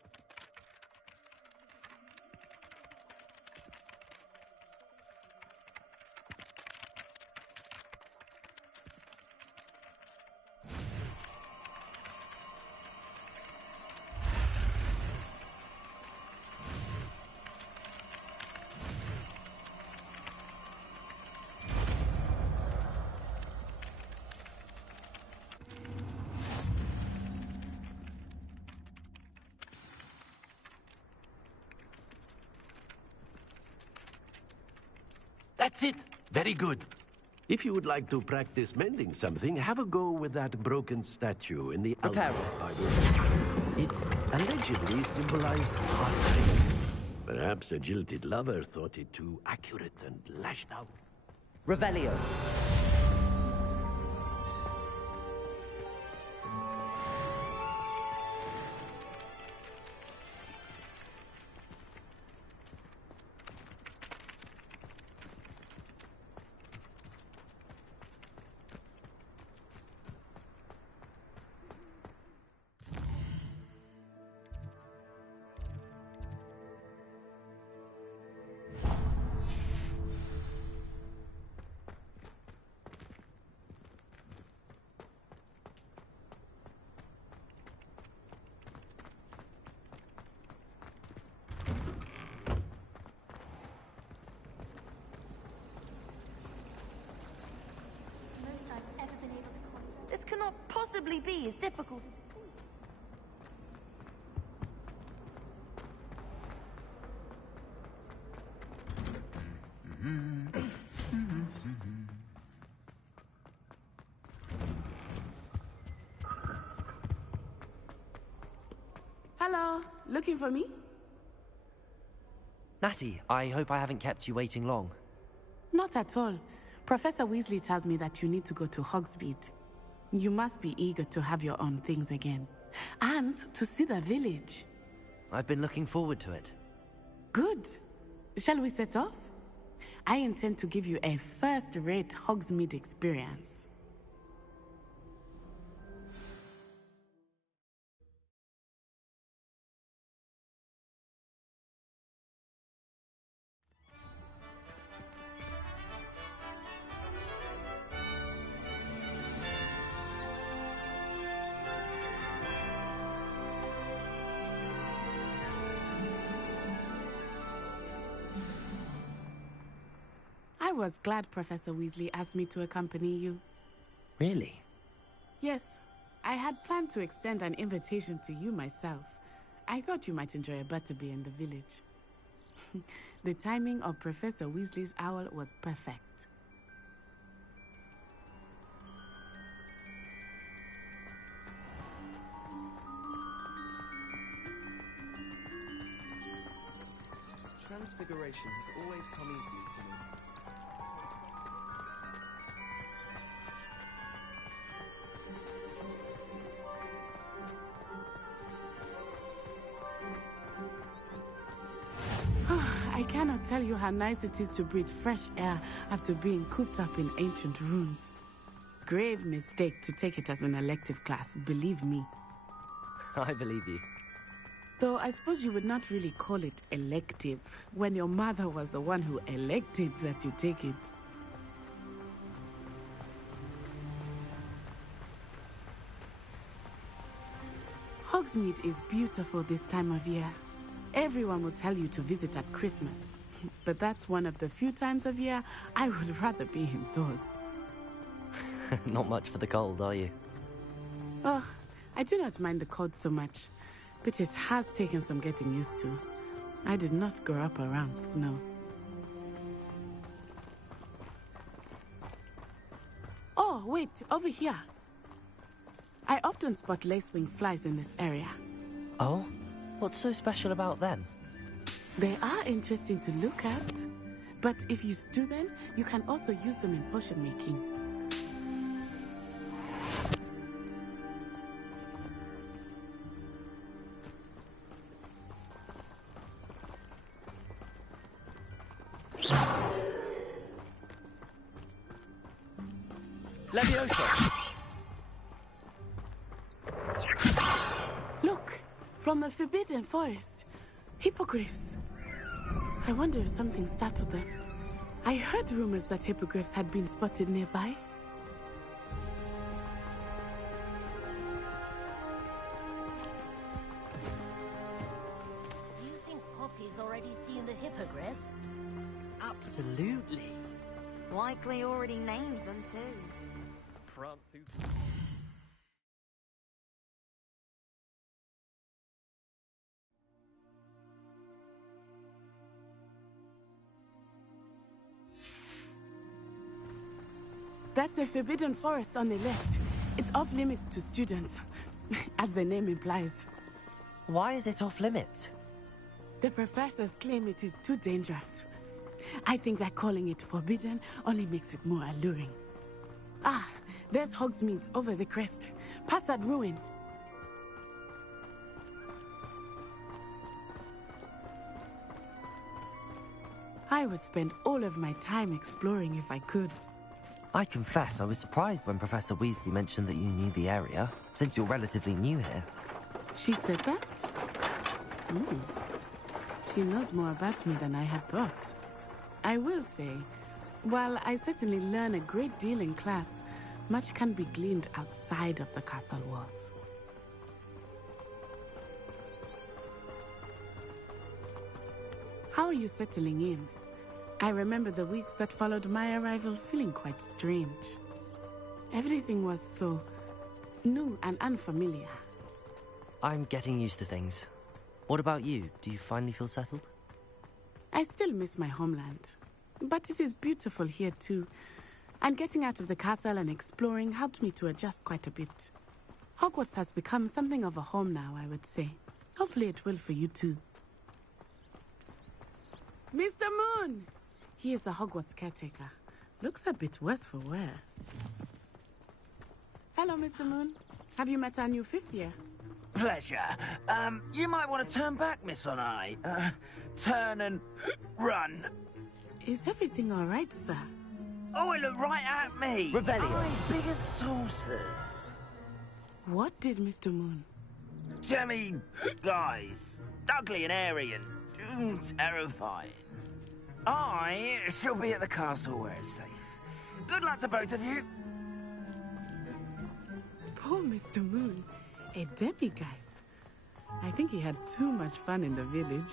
That's it. Very good. If you would like to practice mending something, have a go with that broken statue in the Repair Bible. It allegedly symbolized heartbreak. Perhaps a jilted lover thought it too accurate and lashed out. Revelio. This cannot possibly be as difficult. Hello, looking for me? Natty, I hope I haven't kept you waiting long. Not at all. Professor Weasley tells me that you need to go to Hogsmeade. You must be eager to have your own things again. And to see the village. I've been looking forward to it. Good. Shall we set off? I intend to give you a first-rate Hogsmeade experience. I was glad Professor Weasley asked me to accompany you. Really? Yes, I had planned to extend an invitation to you myself. I thought you might enjoy a butterbeer in the village. The timing of Professor Weasley's owl was perfect. Transfiguration has always come easily to me. I cannot tell you how nice it is to breathe fresh air after being cooped up in ancient rooms. Grave mistake to take it as an elective class, believe me. I believe you. Though I suppose you would not really call it elective when your mother was the one who elected that you take it. Hogsmeade is beautiful this time of year. Everyone will tell you to visit at Christmas. But that's one of the few times of year I would rather be indoors. Not much for the cold, are you? Oh, I do not mind the cold so much, but it has taken some getting used to. I did not grow up around snow. Oh, wait, over here. I often spot lacewing flies in this area. Oh? What's so special about them? They are interesting to look at. But if you stew them, you can also use them in potion making. Levioso! Look! From the Forbidden Forest. Hippogriffs. I wonder if something startled them. I heard rumors that hippogriffs had been spotted nearby. Do you think Poppy's already seen the hippogriffs? Absolutely. Likely already named them too. That's the Forbidden Forest on the left. It's off limits to students, as the name implies. Why is it off limits? The professors claim it is too dangerous. I think that calling it forbidden only makes it more alluring. Ah, there's Hogsmeade over the crest. Past that ruin. I would spend all of my time exploring if I could. I confess I was surprised when Professor Weasley mentioned that you knew the area, since you're relatively new here. She said that? She knows more about me than I had thought. I will say, while I certainly learn a great deal in class, much can be gleaned outside of the castle walls. How are you settling in? I remember the weeks that followed my arrival feeling quite strange. Everything was so new and unfamiliar. I'm getting used to things. What about you? Do you finally feel settled? I still miss my homeland, but it is beautiful here too. And getting out of the castle and exploring helped me to adjust quite a bit. Hogwarts has become something of a home now, I would say. Hopefully it will for you too. Mr. Moon! He is the Hogwarts caretaker. Looks a bit worse for wear. Hello, Mr. Moon. Have you met our new fifth year? Pleasure. You might want to turn back, Miss Onai. Turn and run. Is everything all right, sir? Oh, it looked right at me. Revelio. Eyes big as saucers. What did Mr. Moon? Jemmy guys. Ugly and airy and terrifying. I shall be at the castle where it's safe. Good luck to both of you. Poor Mr. Moon. A demiguise. I think he had too much fun in the village.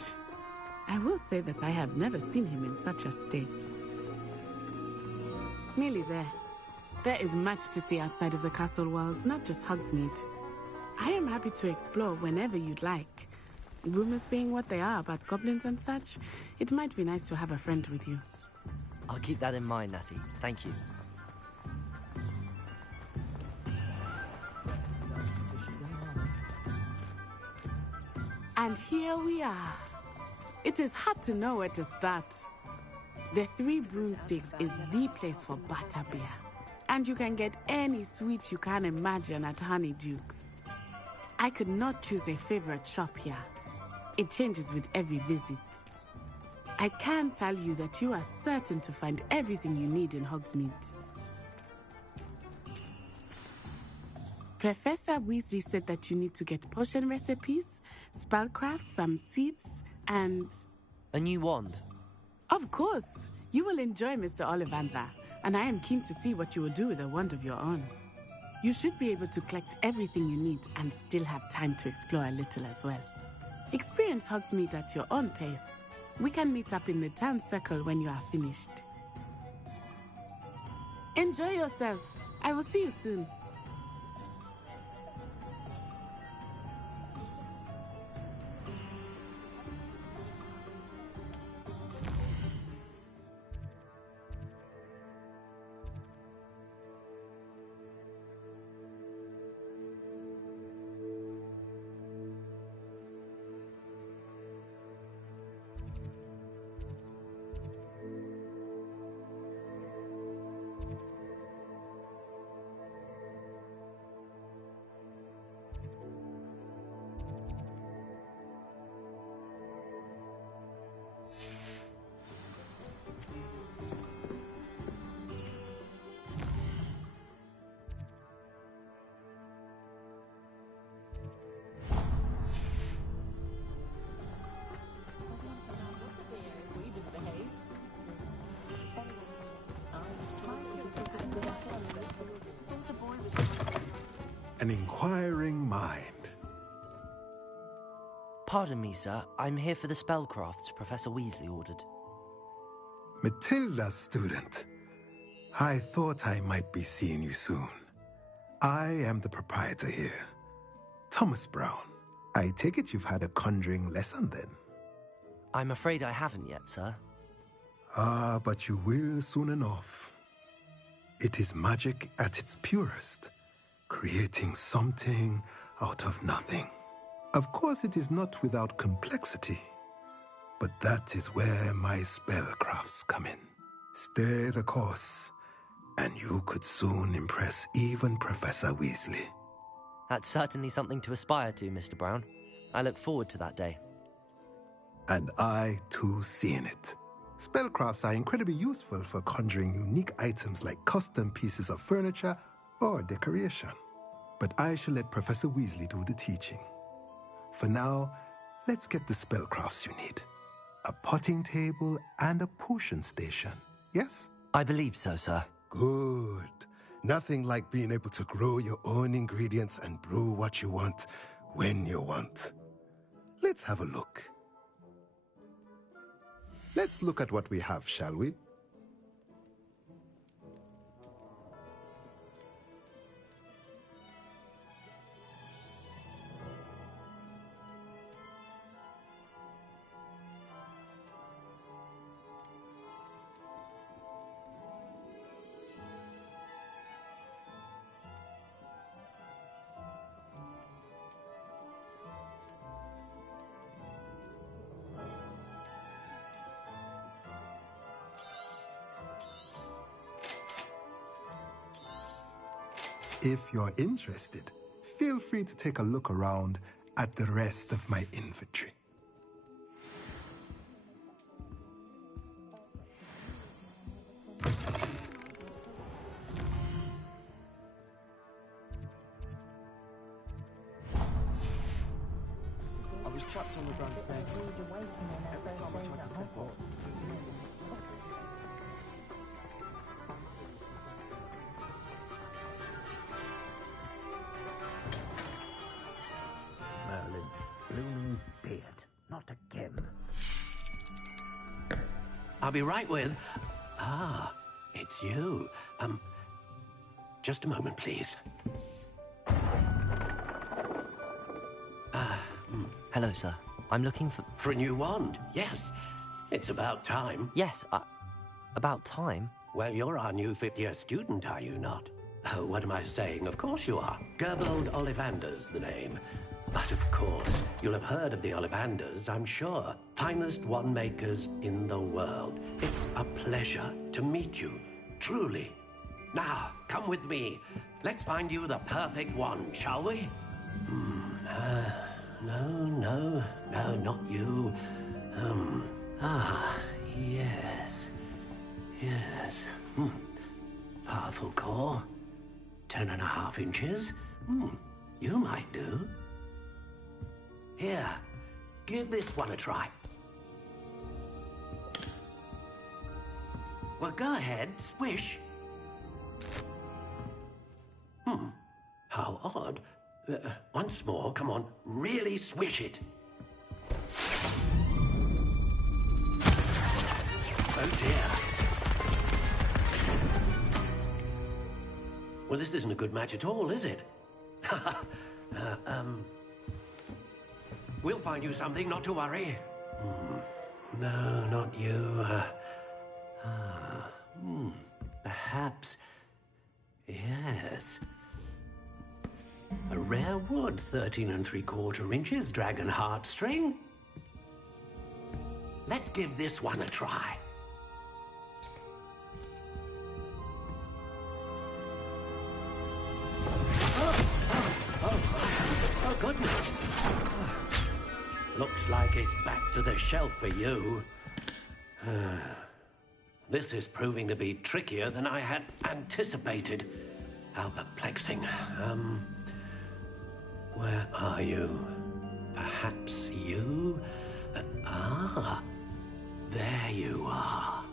I will say that I have never seen him in such a state. Nearly there. There is much to see outside of the castle walls, not just Hogsmeade. I am happy to explore whenever you'd like. Rumors being what they are about goblins and such, it might be nice to have a friend with you. I'll keep that in mind, Natty. Thank you. And here we are. It is hard to know where to start. The Three Broomsticks is the place for butterbeer. And you can get any sweet you can imagine at Honeydukes. I could not choose a favorite shop here. It changes with every visit. I can tell you that you are certain to find everything you need in Hogsmeade. Professor Weasley said that you need to get potion recipes, spellcraft, some seeds, and... a new wand? Of course! You will enjoy Mr. Ollivander, and I am keen to see what you will do with a wand of your own. You should be able to collect everything you need and still have time to explore a little as well. Experience Hogsmeade at your own pace. We can meet up in the town circle when you are finished. Enjoy yourself. I will see you soon. an inquiring mind. Pardon me, sir. I'm here for the spellcrafts Professor Weasley ordered. Matilda's student. I thought I might be seeing you soon. I am the proprietor here, Thomas Brown. I take it you've had a conjuring lesson then? I'm afraid I haven't yet, sir. Ah, but you will soon enough. It is magic at its purest, creating something out of nothing. Of course, it is not without complexity, but that is where my spellcrafts come in. Stay the course, and you could soon impress even Professor Weasley. That's certainly something to aspire to, Mr. Brown. I look forward to that day. And I, too, seeing it. Spellcrafts are incredibly useful for conjuring unique items like custom pieces of furniture or decoration. But I shall let Professor Weasley do the teaching. For now, let's get the spellcrafts you need. A potting table and a potion station, yes? I believe so, sir. Good. Nothing like being able to grow your own ingredients and brew what you want when you want. Let's have a look. Let's look at what we have, shall we? If you're interested, feel free to take a look around at the rest of my inventory. I was trapped on the ground today. Every time I tried to step up. Merlin, blooming beard. Not again. I'll be right with... Ah, it's you. Just a moment, please. Hello, sir. I'm looking for... For a new wand, yes. It's about time. Yes, about time? Well, you're our new fifth-year student, are you not? Oh, what am I saying? Of course you are. Gerbold Ollivander's the name. But of course, you'll have heard of the Ollivanders, I'm sure. Finest wand makers in the world. It's a pleasure to meet you, truly. Now, come with me. Let's find you the perfect wand, shall we? No, not you. Yes. Powerful core. 10.5 inches. You might do. Here, give this one a try. Well, go ahead, swish. How odd. Once more, come on, really swish it. Oh dear. Well, this isn't a good match at all, is it? We'll find you something, not to worry. No, not you. Perhaps... Yes. A rare wood, 13 3/4 inches, dragon heartstring. Let's give this one a try. Oh, goodness. Looks like it's back to the shelf for you. This is proving to be trickier than I had anticipated. How perplexing. Where are you? Perhaps you? There you are.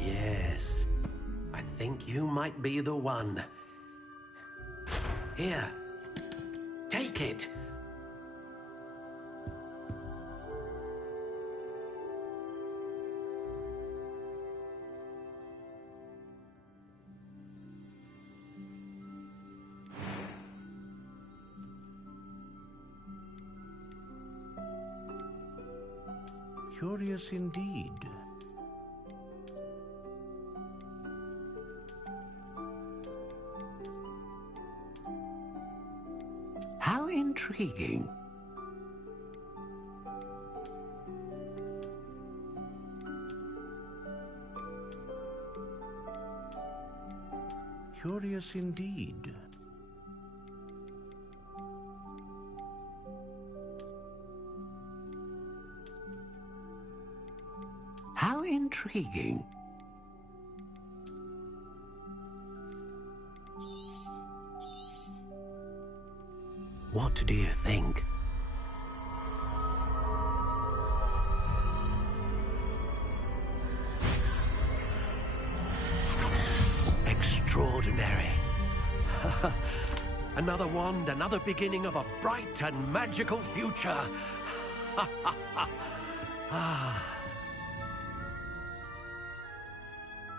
Yes. I think you might be the one. Here, take it. Curious indeed. How intriguing. Curious indeed. How intriguing. What do you think? Extraordinary. Another wand, another beginning of a bright and magical future.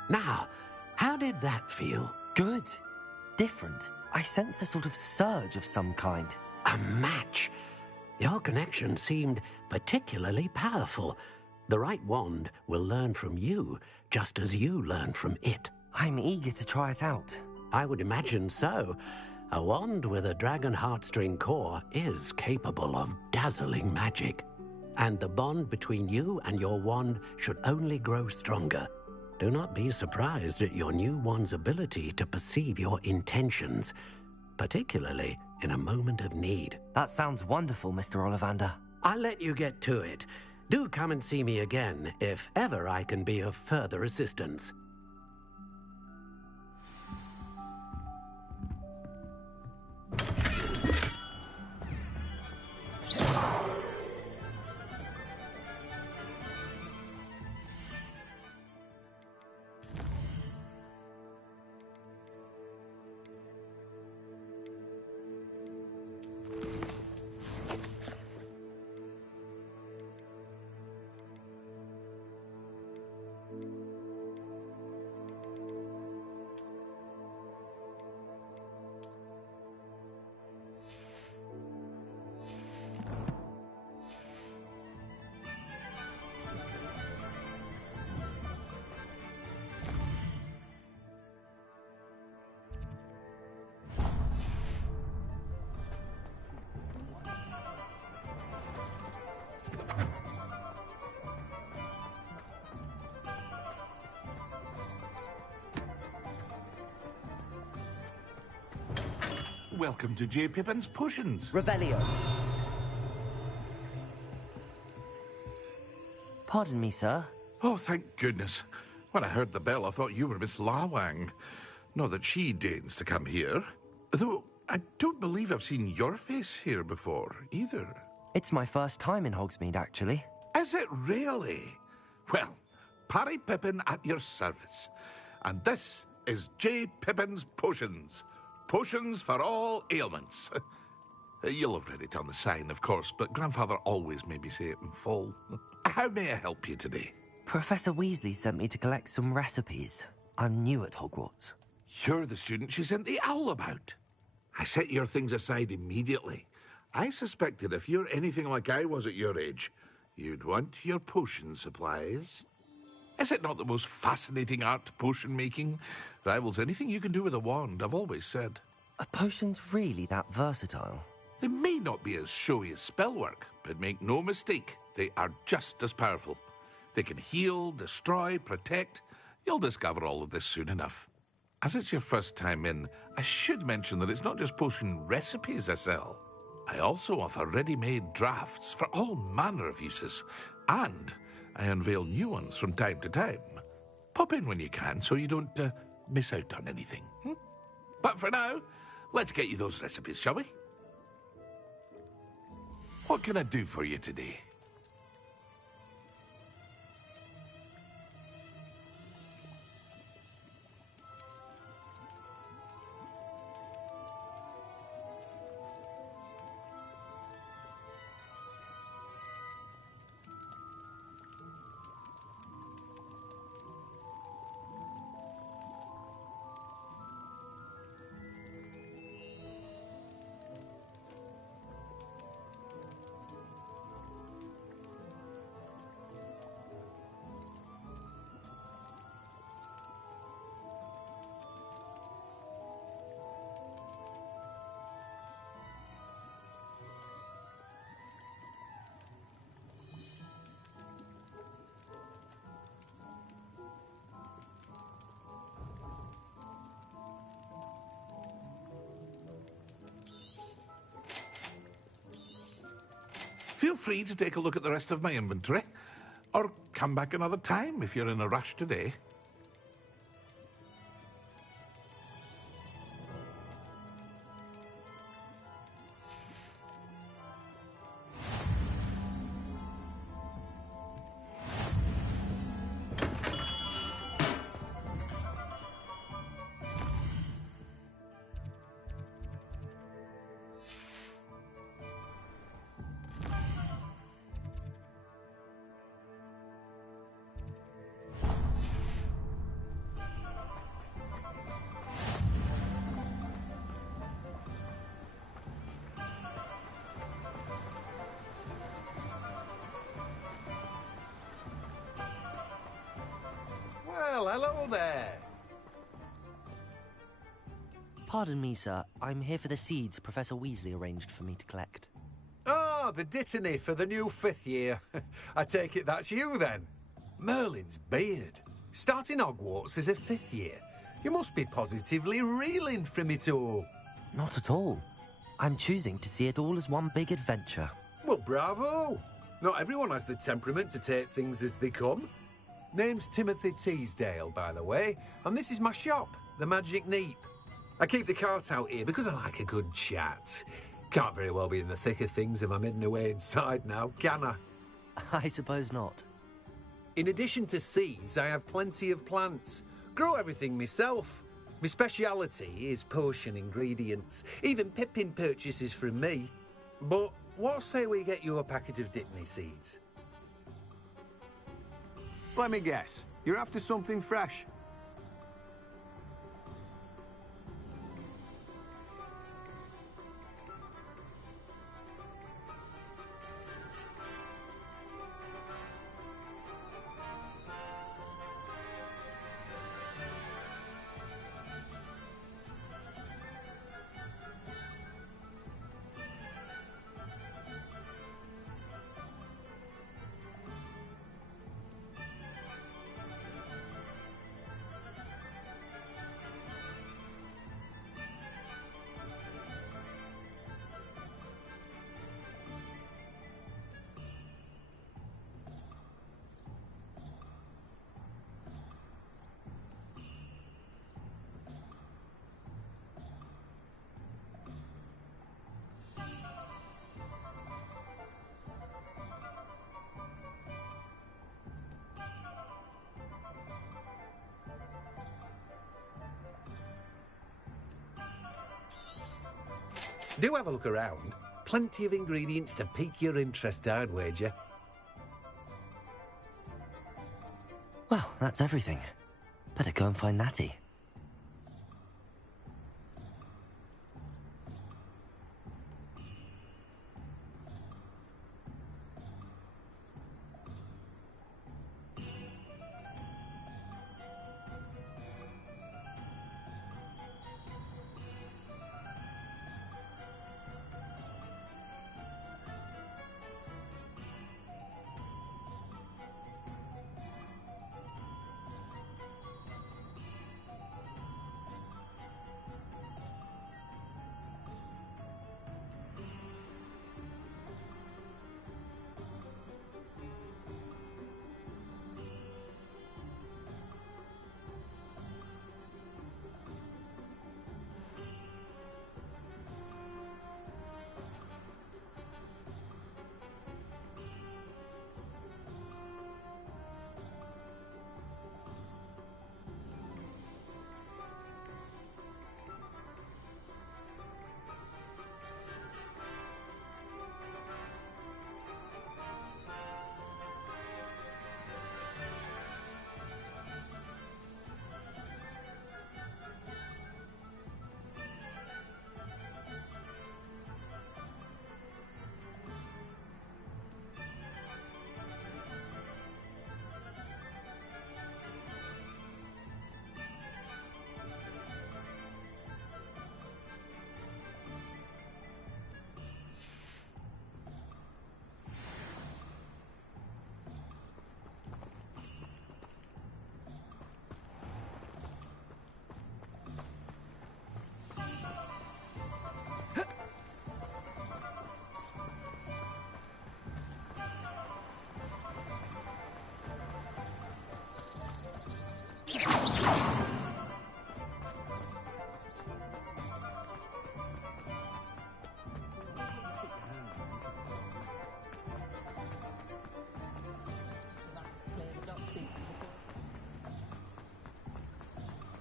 Now, how did that feel? Good. Different. I sensed a sort of surge of some kind. A match. Your connection seemed particularly powerful. The right wand will learn from you, just as you learn from it. I'm eager to try it out. I would imagine so. A wand with a dragon heartstring core is capable of dazzling magic. And the bond between you and your wand should only grow stronger. Do not be surprised at your new wand's ability to perceive your intentions, particularly in a moment of need. That sounds wonderful, Mr. Ollivander. I'll let you get to it. Do come and see me again if ever I can be of further assistance. Welcome to J. Pippin's Potions. Revelio. Pardon me, sir. Oh, thank goodness. When I heard the bell, I thought you were Miss Lawang. Not that she deigns to come here. Though, I don't believe I've seen your face here before, either. It's my first time in Hogsmeade, actually. Is it really? Well, Parry Pippin at your service. And this is J. Pippin's Potions. Potions for all ailments. You'll have read it on the sign, of course, but Grandfather always made me say it in full. How may I help you today? Professor Weasley sent me to collect some recipes. I'm new at Hogwarts. You're the student she sent the owl about. I set your things aside immediately. I suspected if you're anything like I was at your age, you'd want your potion supplies. Is it not the most fascinating art, potion making? Rivals anything you can do with a wand, I've always said. Are potions really that versatile? They may not be as showy as spellwork, but make no mistake, they are just as powerful. They can heal, destroy, protect. You'll discover all of this soon enough. As it's your first time in, I should mention that it's not just potion recipes I sell. I also offer ready-made drafts for all manner of uses, and I unveil new ones from time to time. Pop in when you can so you don't miss out on anything. But for now, let's get you those recipes, shall we? What can I do for you today? Feel free to take a look at the rest of my inventory, or come back another time if you're in a rush today. Well, hello there. Pardon me, sir. I'm here for the seeds Professor Weasley arranged for me to collect. Ah, the dittany for the new 5th year. I take it that's you, then. Merlin's beard. Starting Hogwarts as a 5th year. You must be positively reeling from it all. Not at all. I'm choosing to see it all as one big adventure. Well, bravo. Not everyone has the temperament to take things as they come. Name's Timothy Teasdale, by the way, and this is my shop, the Magic Neep. I keep the cart out here because I like a good chat. Can't very well be in the thick of things if I'm hidden away inside now, can I? I suppose not. In addition to seeds, I have plenty of plants. Grow everything myself. My speciality is potion ingredients. Even Pippin purchases from me. But what say we get you a packet of Dittany seeds? Let me guess. You're after something fresh. Do have a look around. Plenty of ingredients to pique your interest, I'd wager. Well, that's everything. Better go and find Natty.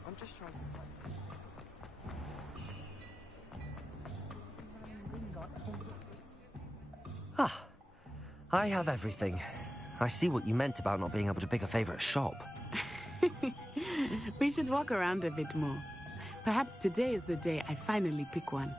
I'm just trying to... Ah, I have everything. I see what you meant about not being able to pick a favorite shop. We should walk around a bit more. Perhaps today is the day I finally pick one.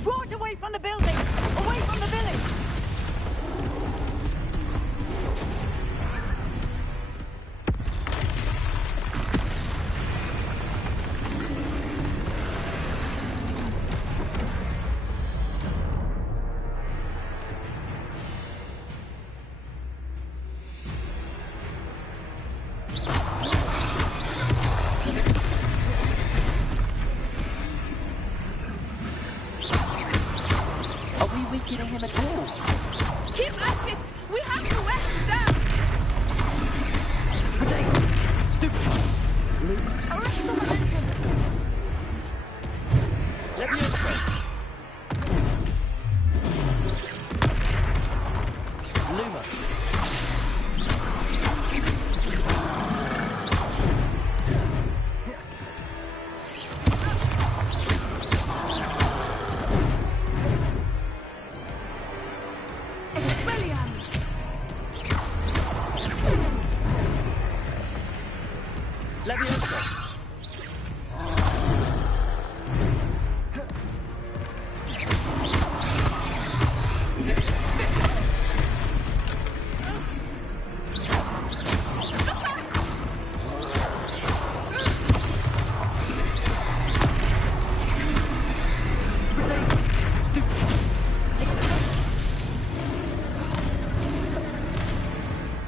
Draw it away from the building! Away from the village! Weakening him at all. Keep at it! We have to wear him down! Stupid! Lumos. Arrest the momentum! Leviosa! Lumos. Leviosa!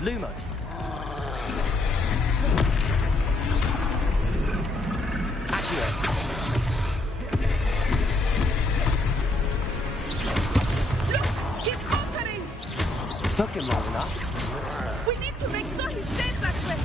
Lumos. Took him long enough. We need to make sure he stays that way.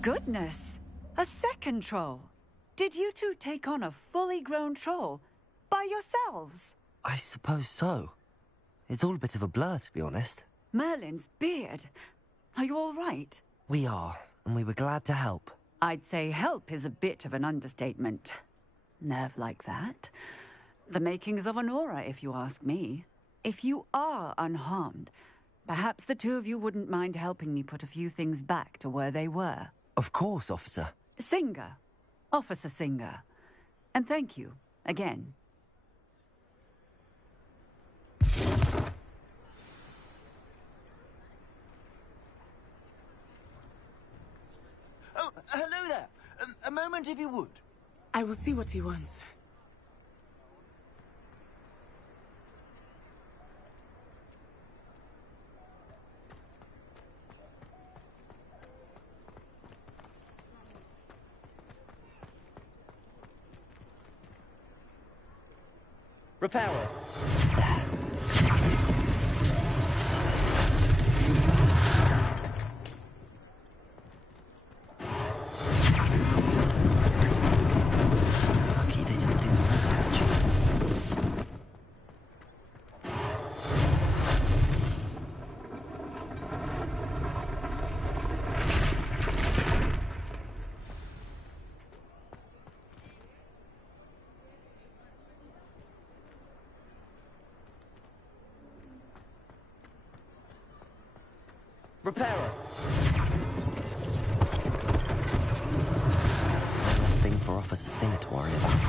Goodness! A second troll! Did you two take on a fully grown troll by yourselves? I suppose so. It's all a bit of a blur, to be honest. Merlin's beard. Are you all right? We are, and we were glad to help. I'd say help is a bit of an understatement. Nerve like that. The makings of an aura, if you ask me. If you are unharmed, perhaps the two of you wouldn't mind helping me put a few things back to where they were. Of course, officer. Singer. Officer Singer. And thank you, again. Oh, hello there. A moment, if you would. I will see what he wants. Repairer. Lucky they didn't do more damage. Repairer. Officer Singer to worry about.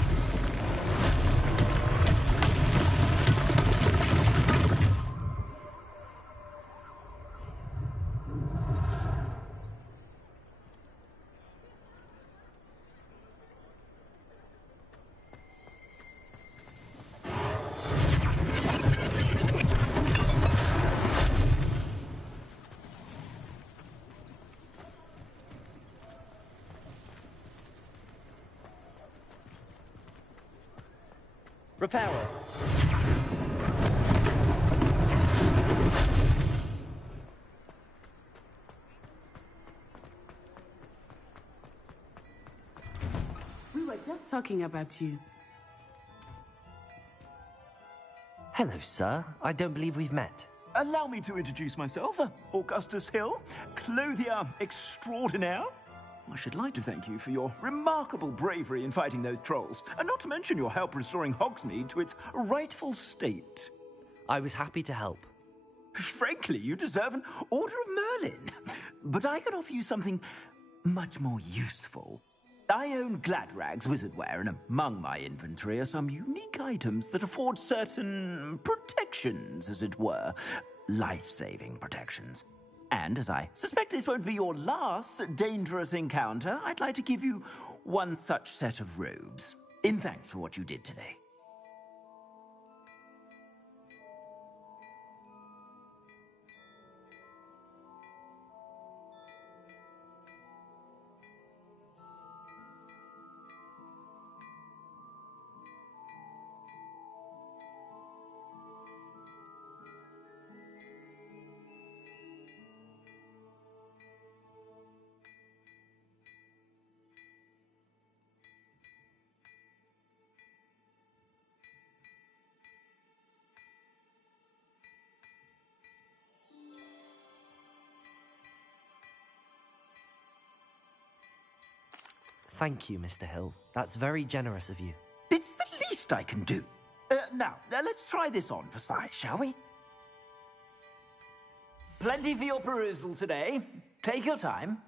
Repairer. We were just talking about you. Hello, sir. I don't believe we've met. Allow me to introduce myself, Augustus Hill, clothier extraordinaire. I should like to thank you for your remarkable bravery in fighting those trolls, and not to mention your help restoring Hogsmeade to its rightful state. I was happy to help. Frankly, you deserve an Order of Merlin. But I can offer you something much more useful. I own Gladrag's wizardware, and among my inventory are some unique items that afford certain protections, as it were. Life-saving protections. And as I suspect this won't be your last dangerous encounter, I'd like to give you one such set of robes, in thanks for what you did today. Thank you, Mr. Hill. That's very generous of you. It's the least I can do. Now, let's try this on for size, shall we? Plenty for your perusal today. Take your time.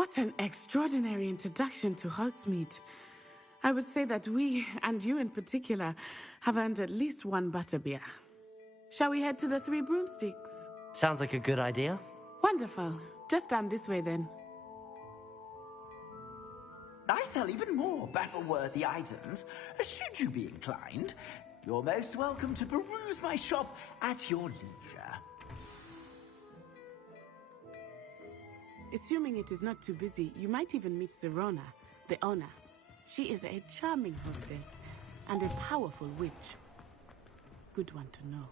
What an extraordinary introduction to Hogsmeade. I would say that we, and you in particular, have earned at least one butterbeer. Shall we head to the Three Broomsticks? Sounds like a good idea. Wonderful. Just down this way then. I sell even more battle-worthy items, should you be inclined. You're most welcome to peruse my shop at your leisure. Assuming it is not too busy, you might even meet Serona, the owner. She is a charming hostess and a powerful witch. Good one to know.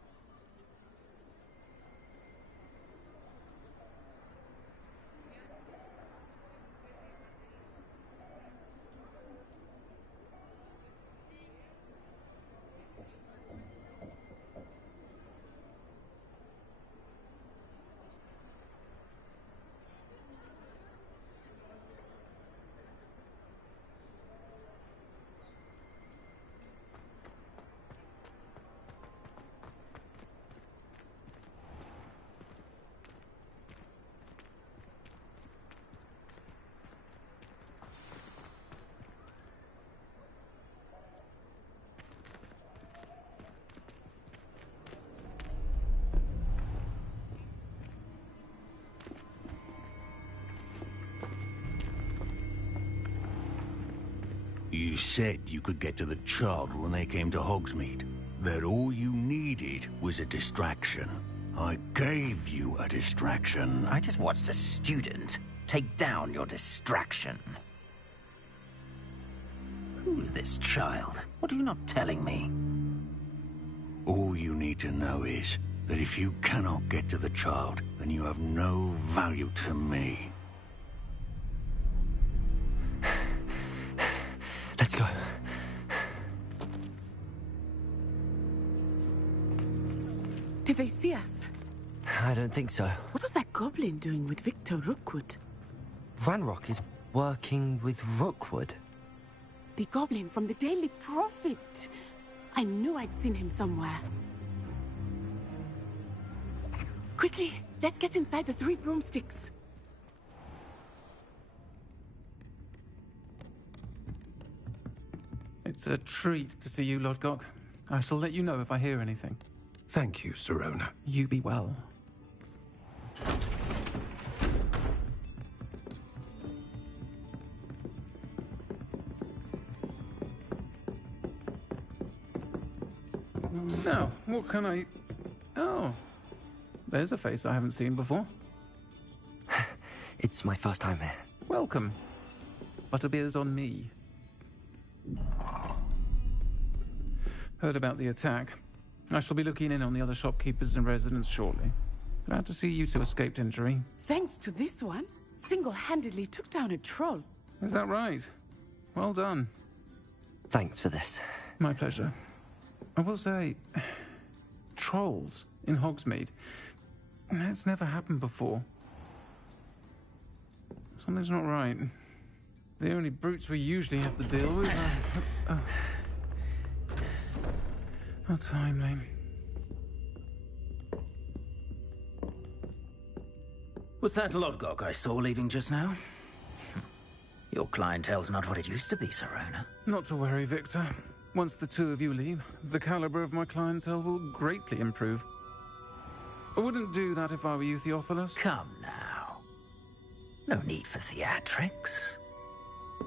You said you could get to the child when they came to Hogsmeade. That all you needed was a distraction. I gave you a distraction. I just watched a student take down your distraction. Who's this child? What are you not telling me? All you need to know is that if you cannot get to the child, then you have no value to me. Let's go. Did they see us? I don't think so. What was that goblin doing with Victor Rookwood? Ranrock is working with Rookwood. The goblin from the Daily Prophet. I knew I'd seen him somewhere. Quickly, let's get inside the Three Broomsticks. It's a treat to see you, Lodgok. I shall let you know if I hear anything. Thank you, Serona. You be well. Now, what can I... Oh, there's a face I haven't seen before. It's my first time here. Welcome. Butterbeer's on me. Heard about the attack. I shall be looking in on the other shopkeepers and residents shortly. Glad to see you two escaped injury. Thanks to this one, single-handedly took down a troll. Is that right? Well done. Thanks for this. My pleasure. I will say, trolls in Hogsmeade. That's never happened before. Something's not right. The only brutes we usually have to deal with are... How timely. Was that Lodgok I saw leaving just now? Your clientele's not what it used to be, Serona. Not to worry, Victor. Once the two of you leave, the caliber of my clientele will greatly improve. I wouldn't do that if I were you, Theophilus. Come now. No need for theatrics.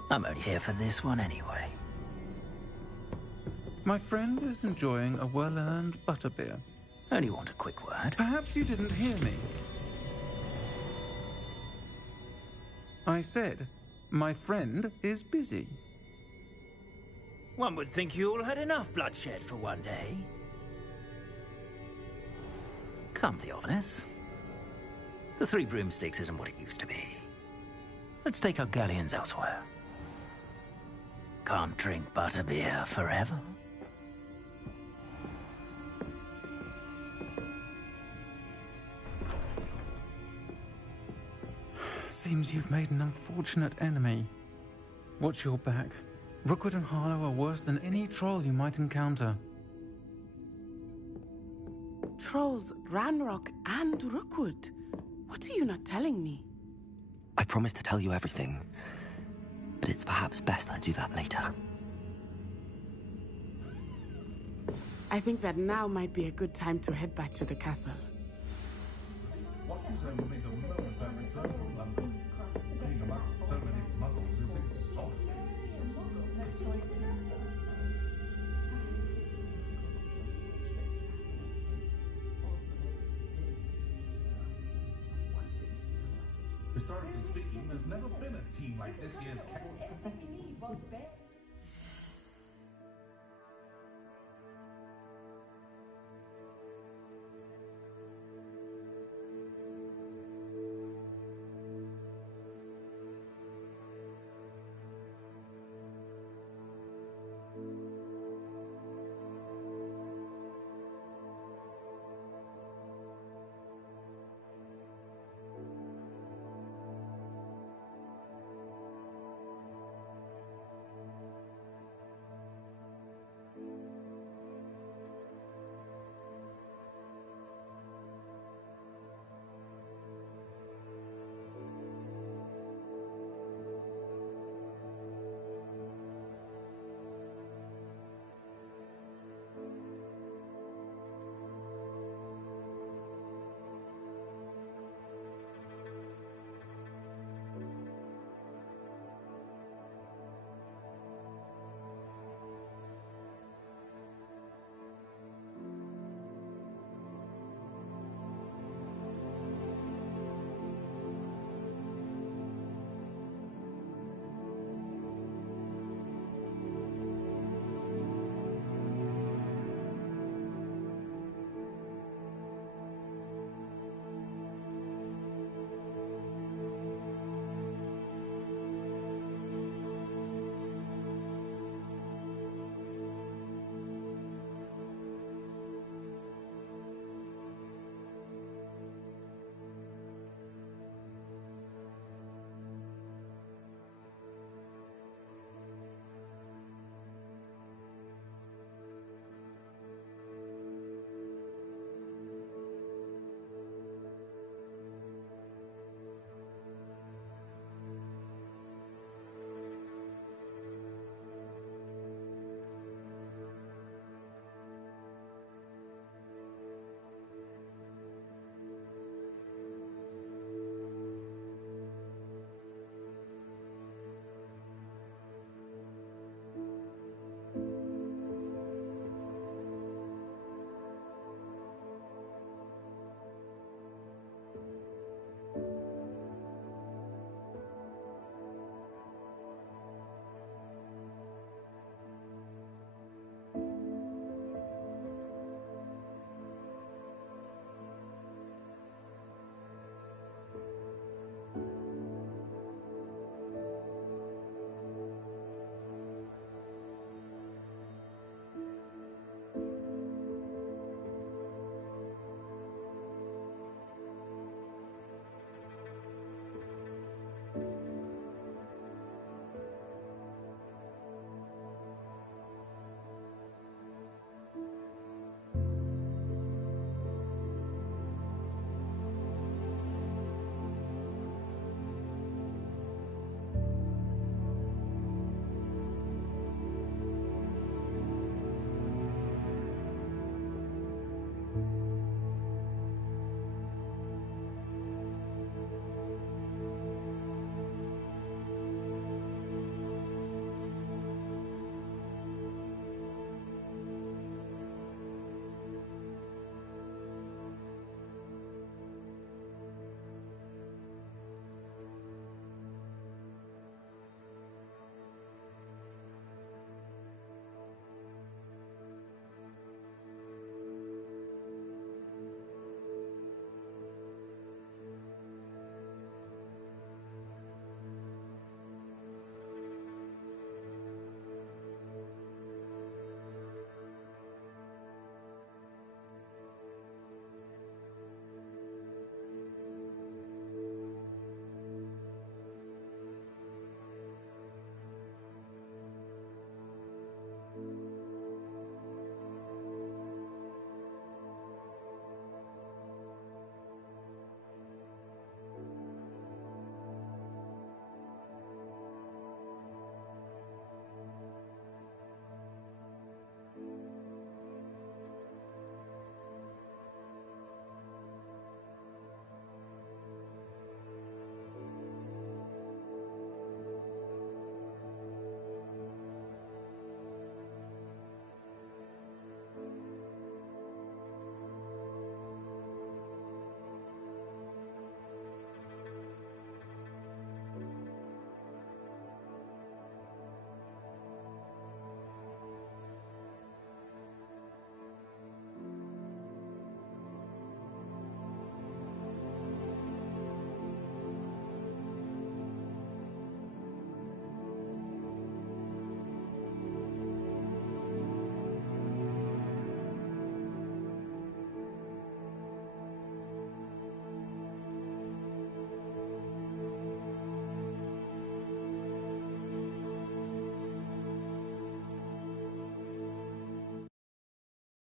I'm only here for this one anyway. My friend is enjoying a well-earned butterbeer. Only want a quick word. Perhaps you didn't hear me. I said, my friend is busy. One would think you all had enough bloodshed for one day. Come, Theophilus. The Three Broomsticks isn't what it used to be. Let's take our galleons elsewhere. Can't drink butterbeer forever. Seems you've made an unfortunate enemy. Watch your back. Rookwood and Harlow are worse than any troll you might encounter. Trolls, Ranrock, and Rookwood. What are you not telling me? I promise to tell you everything, but it's perhaps best I do that later. I think that now might be a good time to head back to the castle. Watchers will make a moment I return from London. Being amongst so many muggles is exhausting. Historically speaking, there's never been a team like this year's...